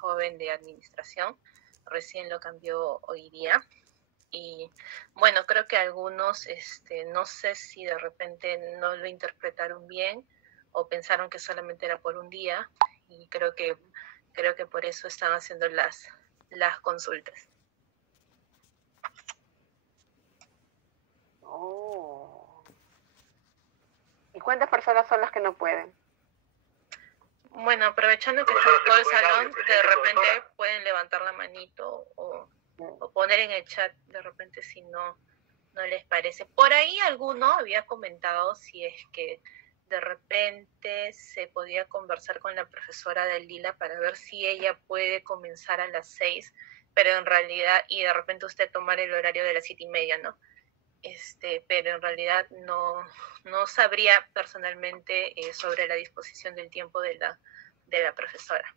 joven de administración, recién lo cambió hoy día. Y bueno, creo que algunos, no sé si de repente no lo interpretaron bien o pensaron que solamente era por un día, y creo que por eso están haciendo las consultas. Oh. ¿Y cuántas personas son las que no pueden? Bueno, aprovechando que está todo el salón, de repente pueden levantar la manito o poner en el chat de repente si no les parece. Por ahí alguno había comentado si es que de repente se podía conversar con la profesora del Lila para ver si ella puede comenzar a las 6, pero en realidad, y de repente usted tomar el horario de las 7:30, ¿no? Pero en realidad no sabría personalmente sobre la disposición del tiempo de la profesora.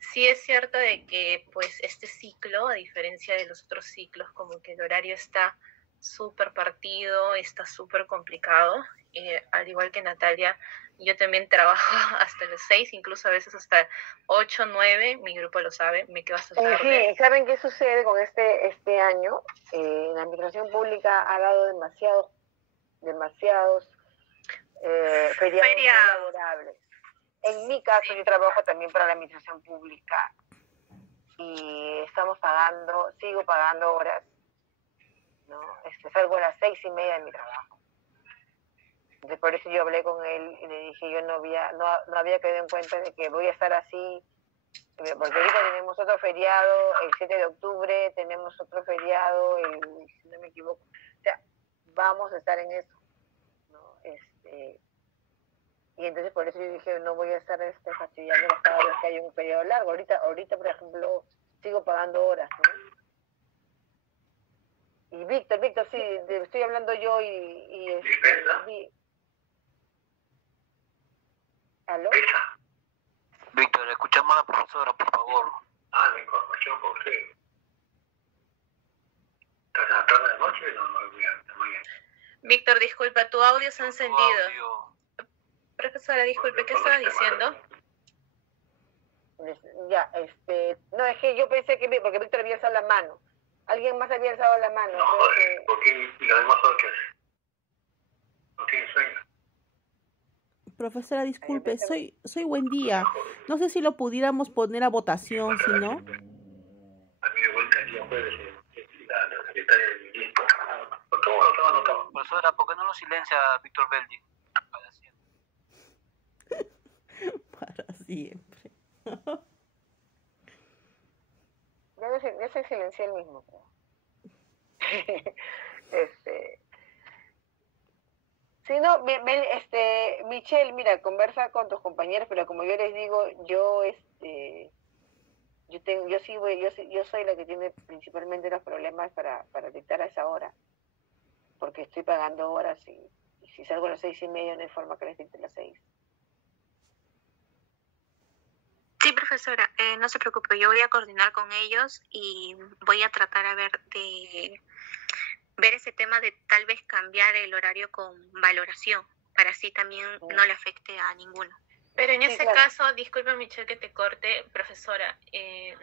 Sí es cierto de que pues este ciclo, a diferencia de los otros ciclos, como que el horario está súper partido, está súper complicado, al igual que Natalia, yo también trabajo hasta las 6, incluso a veces hasta 8, 9, mi grupo lo sabe, me quedo hasta tarde. Sí, ¿saben qué sucede con este año? La administración pública ha dado demasiados feriados no laborables. En mi caso, yo trabajo también para la administración pública y sigo pagando horas, ¿no? Salgo a las 6:30 de mi trabajo. Entonces, por eso yo hablé con él y le dije, yo no había caído en cuenta de que voy a estar así, porque ahorita tenemos otro feriado el 7 de octubre, tenemos otro feriado si no me equivoco, o sea, vamos a estar en eso, ¿no? Y entonces por eso yo dije, no voy a estar fastidiando cada vez que hay un periodo largo. Ahorita, por ejemplo, sigo pagando horas, ¿no? Y Víctor, sí, estoy hablando yo ¿Aló? Víctor, escuchamos a la profesora, por favor. La información, ¿por qué? ¿Estás a la tarde de la noche? No, bien. Víctor, disculpa, tu audio se ha encendido. Profesora, disculpe, ¿qué estaba diciendo? Ya, no, es que yo pensé que, porque Víctor había alzado la mano. Alguien más había alzado la mano. No, joder, porque los demás son que no tienen sueño. Profesora, disculpe, soy Buen Día. No sé si lo pudiéramos poner a votación, si no. A mí de vuelta el día jueves, la secretaria del ministro. Lo tomo. Profesora, ¿por qué no lo silencia Víctor Beldi? Para siempre. Ya se silencié el mismo. Sí, no, Michelle, mira, conversa con tus compañeros, pero como yo les digo, yo soy la que tiene principalmente los problemas para dictar a esa hora, porque estoy pagando horas y si salgo a las 6:30 no hay forma que les dicte las 6. Sí, profesora, no se preocupe, yo voy a coordinar con ellos y voy a tratar de ver ese tema de tal vez cambiar el horario con valoración, para así también no le afecte a ninguno. Pero en ese caso, disculpa Michelle que te corte, profesora,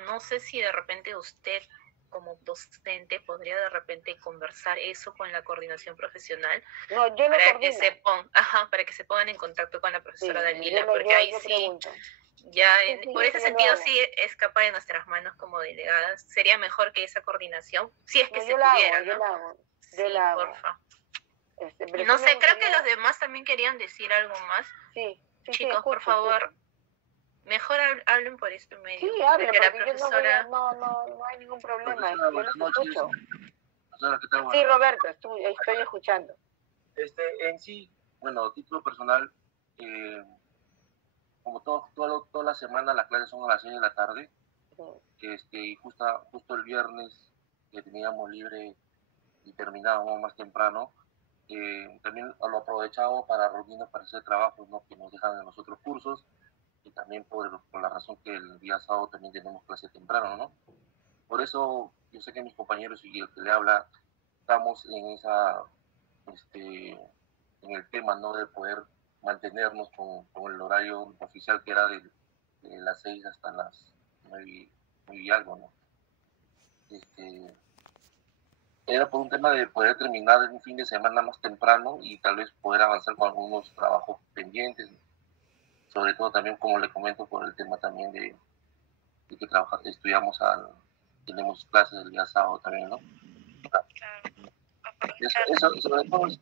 no sé si de repente usted como docente podría de repente conversar eso con la coordinación profesional. No, yo lo coordino. Para que se pongan en contacto con la profesora Daniela, porque ahí sí... Ya, por ese sentido sí escapa de nuestras manos como delegadas. Sería mejor que esa coordinación, si es que se pudiera, ¿no? Yo la hago. Porfa. No sé, creo que los demás también querían decir algo más. Sí, chicos, por favor, mejor hablen por este medio. Sí, hablen, porque la profesora... no hay ningún problema. Yo los escucho. Sí, Roberto, estoy escuchando. En sí, bueno, a título personal, como toda la semana las clases son a las 6 de la tarde, y justo el viernes que teníamos libre y terminábamos más temprano, también lo aprovechamos para reunirnos para hacer trabajos, ¿no?, que nos dejan en los otros cursos, y también por la razón que el día sábado también tenemos clase temprano, ¿no? Por eso yo sé que mis compañeros y el que le habla estamos en en el tema, ¿no?, de poder mantenernos con el horario oficial, que era de las 6 hasta las 9 y algo, ¿no? Era por un tema de poder terminar en un fin de semana más temprano y tal vez poder avanzar con algunos trabajos pendientes, sobre todo también, como le comento, por el tema también de que estudiamos tenemos clases el día sábado también, ¿no? Claro, Eso sobre todo es,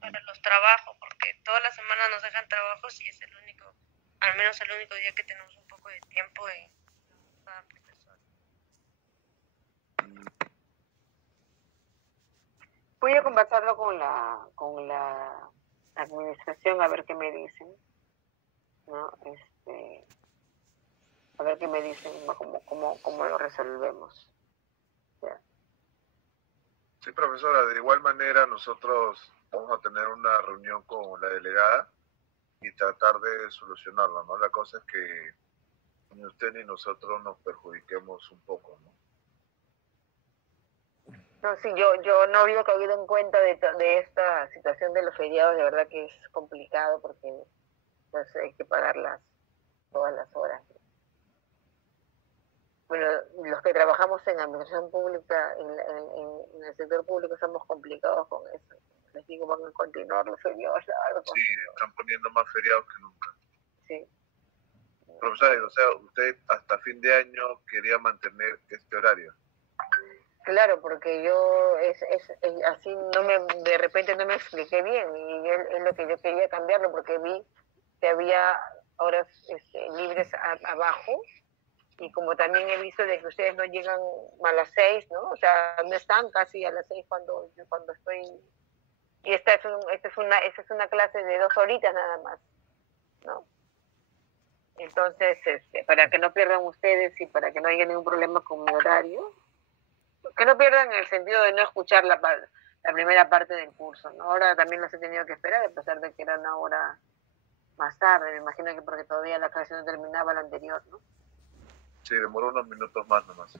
para los trabajos, porque toda la semana nos dejan trabajos y es el único, al menos el único día que tenemos un poco de tiempo y cada profesor. Voy a conversarlo con la administración a ver qué me dicen, ¿no? A ver qué me dicen, cómo lo resolvemos. ¿Ya? Sí, profesora, de igual manera nosotros vamos a tener una reunión con la delegada y tratar de solucionarlo, ¿no? La cosa es que ni usted ni nosotros nos perjudiquemos un poco, ¿no? No, sí, yo no había caído en cuenta de esta situación de los feriados. De verdad que es complicado porque pues, hay que pagarlas todas las horas. Bueno, los que trabajamos en administración pública, en el sector público, estamos complicados con eso. Les digo, van a continuar los feriados largos. Sí, están poniendo más feriados que nunca. Sí. Profesora, o sea, usted hasta fin de año quería mantener este horario. Claro, porque yo así de repente no me expliqué bien, y es lo que yo quería cambiarlo, porque vi que había horas libres abajo, y como también he visto de que ustedes no llegan a las 6, ¿no? O sea, no están casi a las 6 cuando estoy, y esta es una clase de 2 horitas nada más, ¿no? Entonces, para que no pierdan ustedes y para que no haya ningún problema con mi horario, que no pierdan en el sentido de no escuchar la primera parte del curso, ¿no? Ahora también los he tenido que esperar, a pesar de que era una hora más tarde. Me imagino que porque todavía la clase no terminaba la anterior, ¿no? Sí, demoró unos minutos más nomás.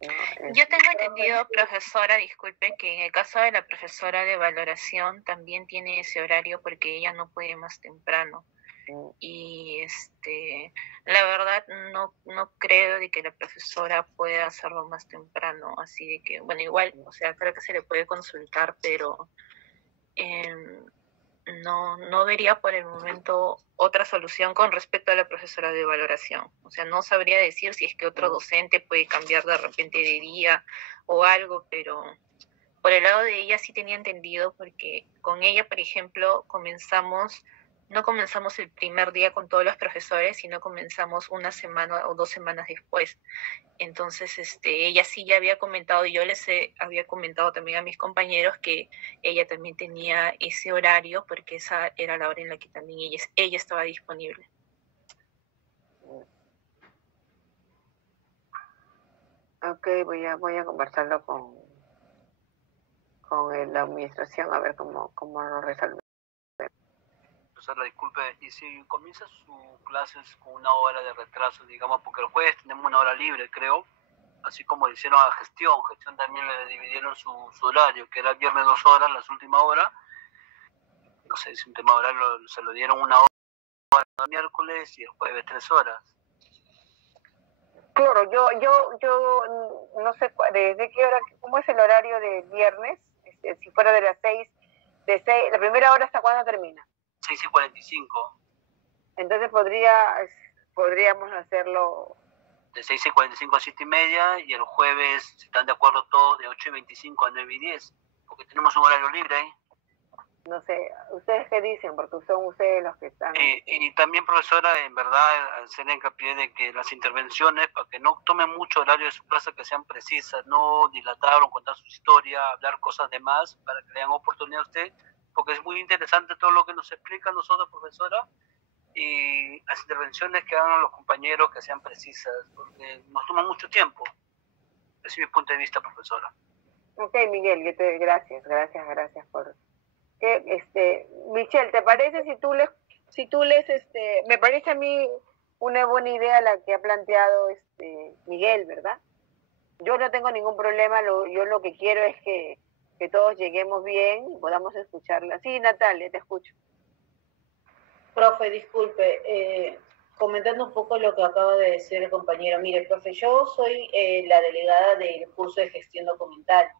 Yo tengo entendido, profesora, disculpe, que en el caso de la profesora de valoración también tiene ese horario porque ella no puede más temprano. Y la verdad no creo de que la profesora pueda hacerlo más temprano, así de que, bueno, igual, o sea, creo que se le puede consultar, pero no vería por el momento otra solución con respecto a la profesora de valoración. O sea, no sabría decir si es que otro docente puede cambiar de repente de día o algo, pero por el lado de ella sí tenía entendido, porque con ella, por ejemplo, no comenzamos el primer día con todos los profesores, sino comenzamos una semana o 2 semanas después. Entonces, ella sí ya había comentado, y yo había comentado también a mis compañeros que ella también tenía ese horario, porque esa era la hora en la que también ella estaba disponible. Ok, voy a conversarlo con la administración a ver cómo lo resolvemos. Profesora, disculpe, y si comienza sus clases con una hora de retraso, digamos, porque el jueves tenemos una hora libre, creo, así como le hicieron a gestión también le dividieron su horario, que era el viernes 2 horas, las últimas horas, no sé si un tema horario se lo dieron una hora el miércoles y el jueves 3 horas. Claro, yo no sé desde qué hora, cómo es el horario del viernes, si fuera de las 6, la primera hora, ¿hasta cuándo termina? 6:45. Entonces podríamos hacerlo de 6:45 a 7:30, y el jueves, si están de acuerdo todos, de 8:25 a 9:10, porque tenemos un horario libre ahí. No sé, ¿ustedes qué dicen? Porque son ustedes los que están... Y también, profesora, en verdad, hacer hincapié de que las intervenciones, para que no tomen mucho horario de su clase, que sean precisas, no dilatar o contar su historia, hablar cosas de más, para que le den oportunidad a usted, porque es muy interesante todo lo que nos explica a nosotros, profesora, y las intervenciones que hagan los compañeros que sean precisas, porque nos toma mucho tiempo. Ese es mi punto de vista, profesora. Ok, Miguel, gracias por... Michelle, ¿te parece si tú lees, me parece a mí una buena idea la que ha planteado Miguel, ¿verdad? Yo no tengo ningún problema, yo lo que quiero es que todos lleguemos bien y podamos escucharla. Sí, Natalia, te escucho. Profe, disculpe, comentando un poco lo que acaba de decir el compañero. Mire, profe, yo soy la delegada del curso de gestión documental.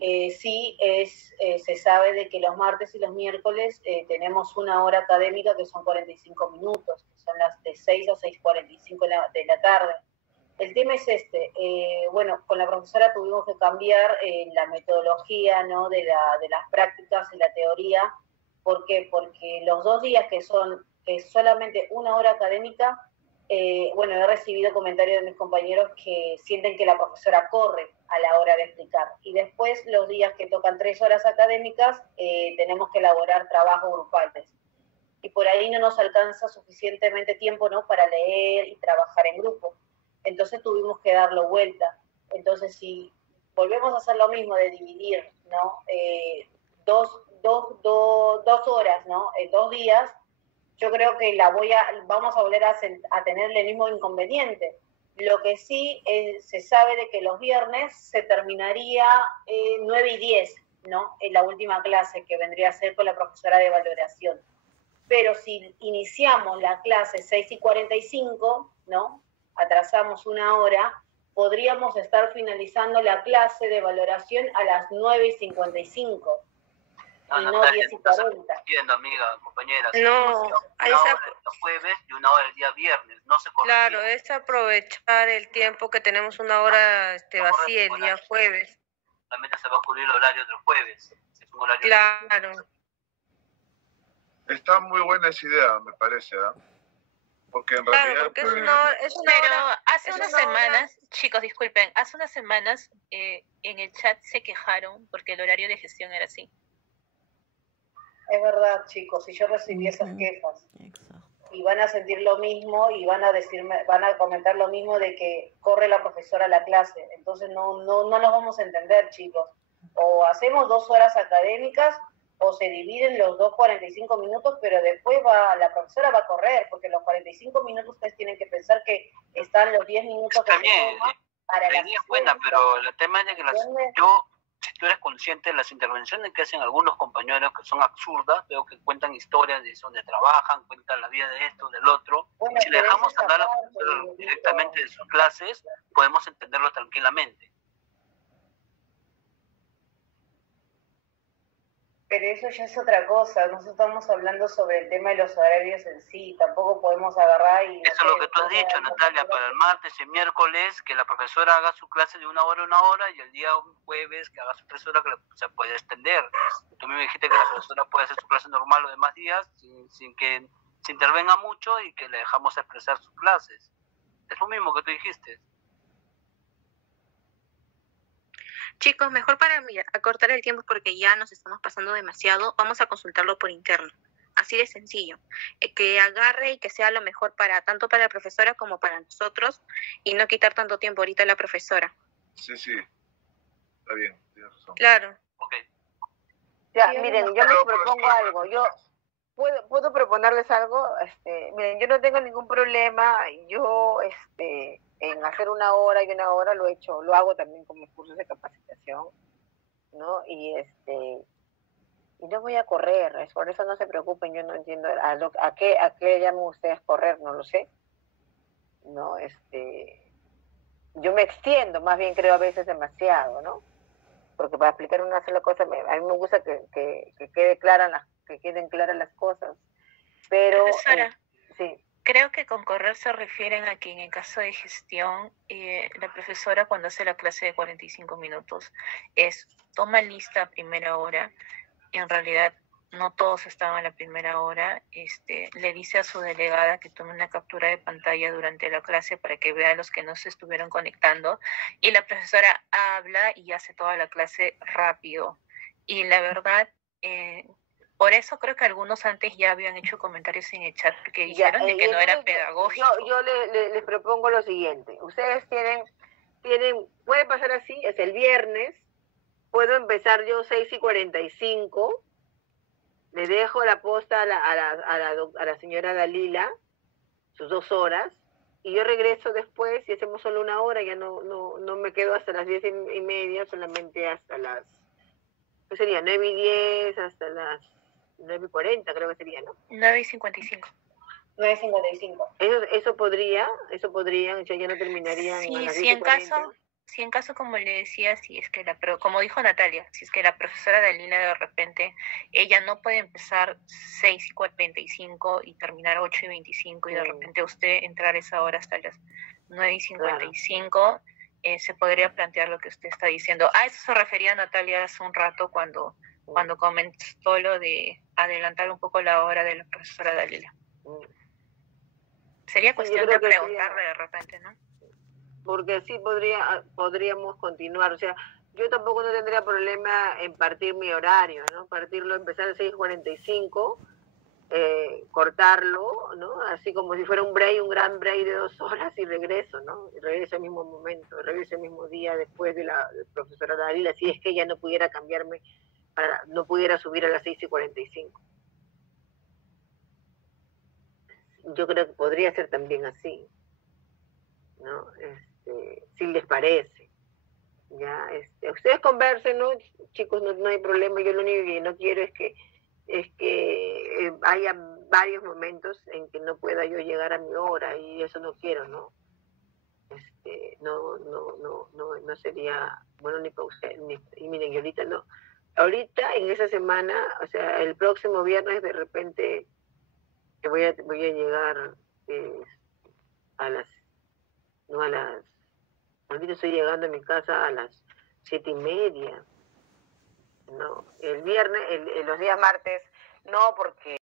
Se sabe de que los martes y los miércoles tenemos una hora académica que son 45 minutos, que son las de 6 a 6:45 de la tarde. El tema es con la profesora tuvimos que cambiar la metodología, ¿no?, de las prácticas y la teoría. ¿Por qué? Porque los 2 días que es solamente una hora académica, he recibido comentarios de mis compañeros que sienten que la profesora corre a la hora de explicar. Y después, los días que tocan 3 horas académicas, tenemos que elaborar trabajos grupales. Y por ahí no nos alcanza suficientemente tiempo, ¿no?, para leer y trabajar en grupo. Entonces tuvimos que darlo vuelta. Entonces, si volvemos a hacer lo mismo de dividir, ¿no?, 2 horas, ¿no?, en 2 días, yo creo que vamos a volver a tener el mismo inconveniente. Lo que sí se sabe de que los viernes se terminaría 9:10, ¿no?, en la última clase, que vendría a ser con la profesora de valoración. Pero si iniciamos la clase 6:45, ¿no?, atrasamos una hora, podríamos estar finalizando la clase de valoración a las 9:55. Y no 10:40. Entiendo, amiga, compañera. No, una hora el día jueves y una hora el día viernes. No se corresponde. Claro, es aprovechar el tiempo que tenemos una hora vacía el día jueves. Solamente se va a cubrir el horario del jueves. Es un horario claro. Está muy buena esa idea, me parece, ¿eh? Porque en realidad... Porque pero hace unas semanas, chicos, disculpen, hace unas semanas en el chat se quejaron porque el horario de gestión era así. Es verdad, chicos, y yo recibí esas quejas. Exacto. Y van a sentir lo mismo y van a comentar lo mismo de que corre la profesora a la clase. Entonces no nos vamos a entender, chicos. O hacemos 2 horas académicas o se dividen los 2:45 minutos, pero después la profesora va a correr, porque los 45 minutos ustedes tienen que pensar que están los 10 minutos que se toma para la idea es buena, pero el tema es de que si tú eres consciente de las intervenciones que hacen algunos compañeros que son absurdas, veo que cuentan historias de donde trabajan, cuentan la vida de esto, del otro. Si le dejamos hablar directamente de sus clases, podemos entenderlo tranquilamente. Pero eso ya es otra cosa. Nosotros estamos hablando sobre el tema de los horarios en sí. Tampoco podemos agarrar y... Eso es lo que tú has dicho, Natalia, para el martes y miércoles, que la profesora haga su clase de una hora, y el día jueves que haga su 3 horas, que se puede extender. Tú me dijiste que la profesora puede hacer su clase normal los demás días, sin que se intervenga mucho y que le dejamos expresar sus clases. Es lo mismo que tú dijiste. Chicos, mejor para acortar el tiempo porque ya nos estamos pasando demasiado, vamos a consultarlo por interno. Así de sencillo. Que agarre y que sea lo mejor tanto para la profesora como para nosotros y no quitar tanto tiempo ahorita a la profesora. Sí. Está bien, tienes razón. Claro. Okay. Ya, miren, yo les propongo algo. Yo puedo proponerles algo. Miren, yo no tengo ningún problema. Yo, en hacer una hora y una hora lo hago también con mis cursos de capacitación, ¿no? Y no voy a correr, por eso no se preocupen, yo no entiendo a qué llaman ustedes correr, no lo sé, ¿no? Yo me extiendo, más bien creo a veces demasiado, ¿no? Porque para explicar una sola cosa, a mí me gusta que queden claras las cosas, pero... Profesora. Sí. Creo que con correr se refieren a que en el caso de gestión, la profesora cuando hace la clase de 45 minutos toma lista a primera hora, y en realidad no todos estaban a la primera hora, le dice a su delegada que tome una captura de pantalla durante la clase para que vea a los que no se estuvieron conectando, y la profesora habla y hace toda la clase rápido. Y la verdad... por eso creo que algunos antes ya habían hecho comentarios en el chat porque dijeron de que no era pedagógico. Yo les propongo lo siguiente. Ustedes puede pasar así, es el viernes, puedo empezar yo 6:45, le dejo la posta a la señora Dalila, sus 2 horas, y yo regreso después y hacemos solo 1 hora, ya no me quedo hasta las 10:30, solamente hasta las, ¿qué sería? 9:10, hasta las 9:40 creo que sería, ¿no? 9:55. 9:55. Eso podrían, o sea, ya no terminarían a las 10:40. Si en caso, como le decía, si es que como dijo Natalia, si es que la profesora Dalila de repente, ella no puede empezar 6:45 y terminar 8:25 y de repente usted entrar esa hora hasta las 9:55, se podría plantear lo que usted está diciendo. A eso se refería Natalia hace un rato cuando comentó lo de adelantar un poco la hora de la profesora Dalila. Sería cuestión de preguntarle de repente, ¿no? Porque así podríamos continuar. O sea, yo tampoco no tendría problema en partir mi horario, ¿no? Empezar a 6:45, cortarlo, ¿no? Así como si fuera un gran break de 2 horas y regreso, ¿no? Y regreso al mismo momento, regreso el mismo día después de la profesora Dalila, si es que ella no pudiera cambiarme, no pudiera subir a las 6:45. Yo creo que podría ser también así, ¿no? Si les parece, ya, ustedes conversen, ¿no? Chicos, no hay problema. Yo lo único que no quiero es que haya varios momentos en que no pueda yo llegar a mi hora, y eso no quiero, ¿no? No sería bueno ni para usted, y miren, yo ahorita en esa semana, o sea, el próximo viernes de repente voy a llegar ahorita estoy llegando a mi casa a las 7:30, ¿no? El viernes, los días martes, no, porque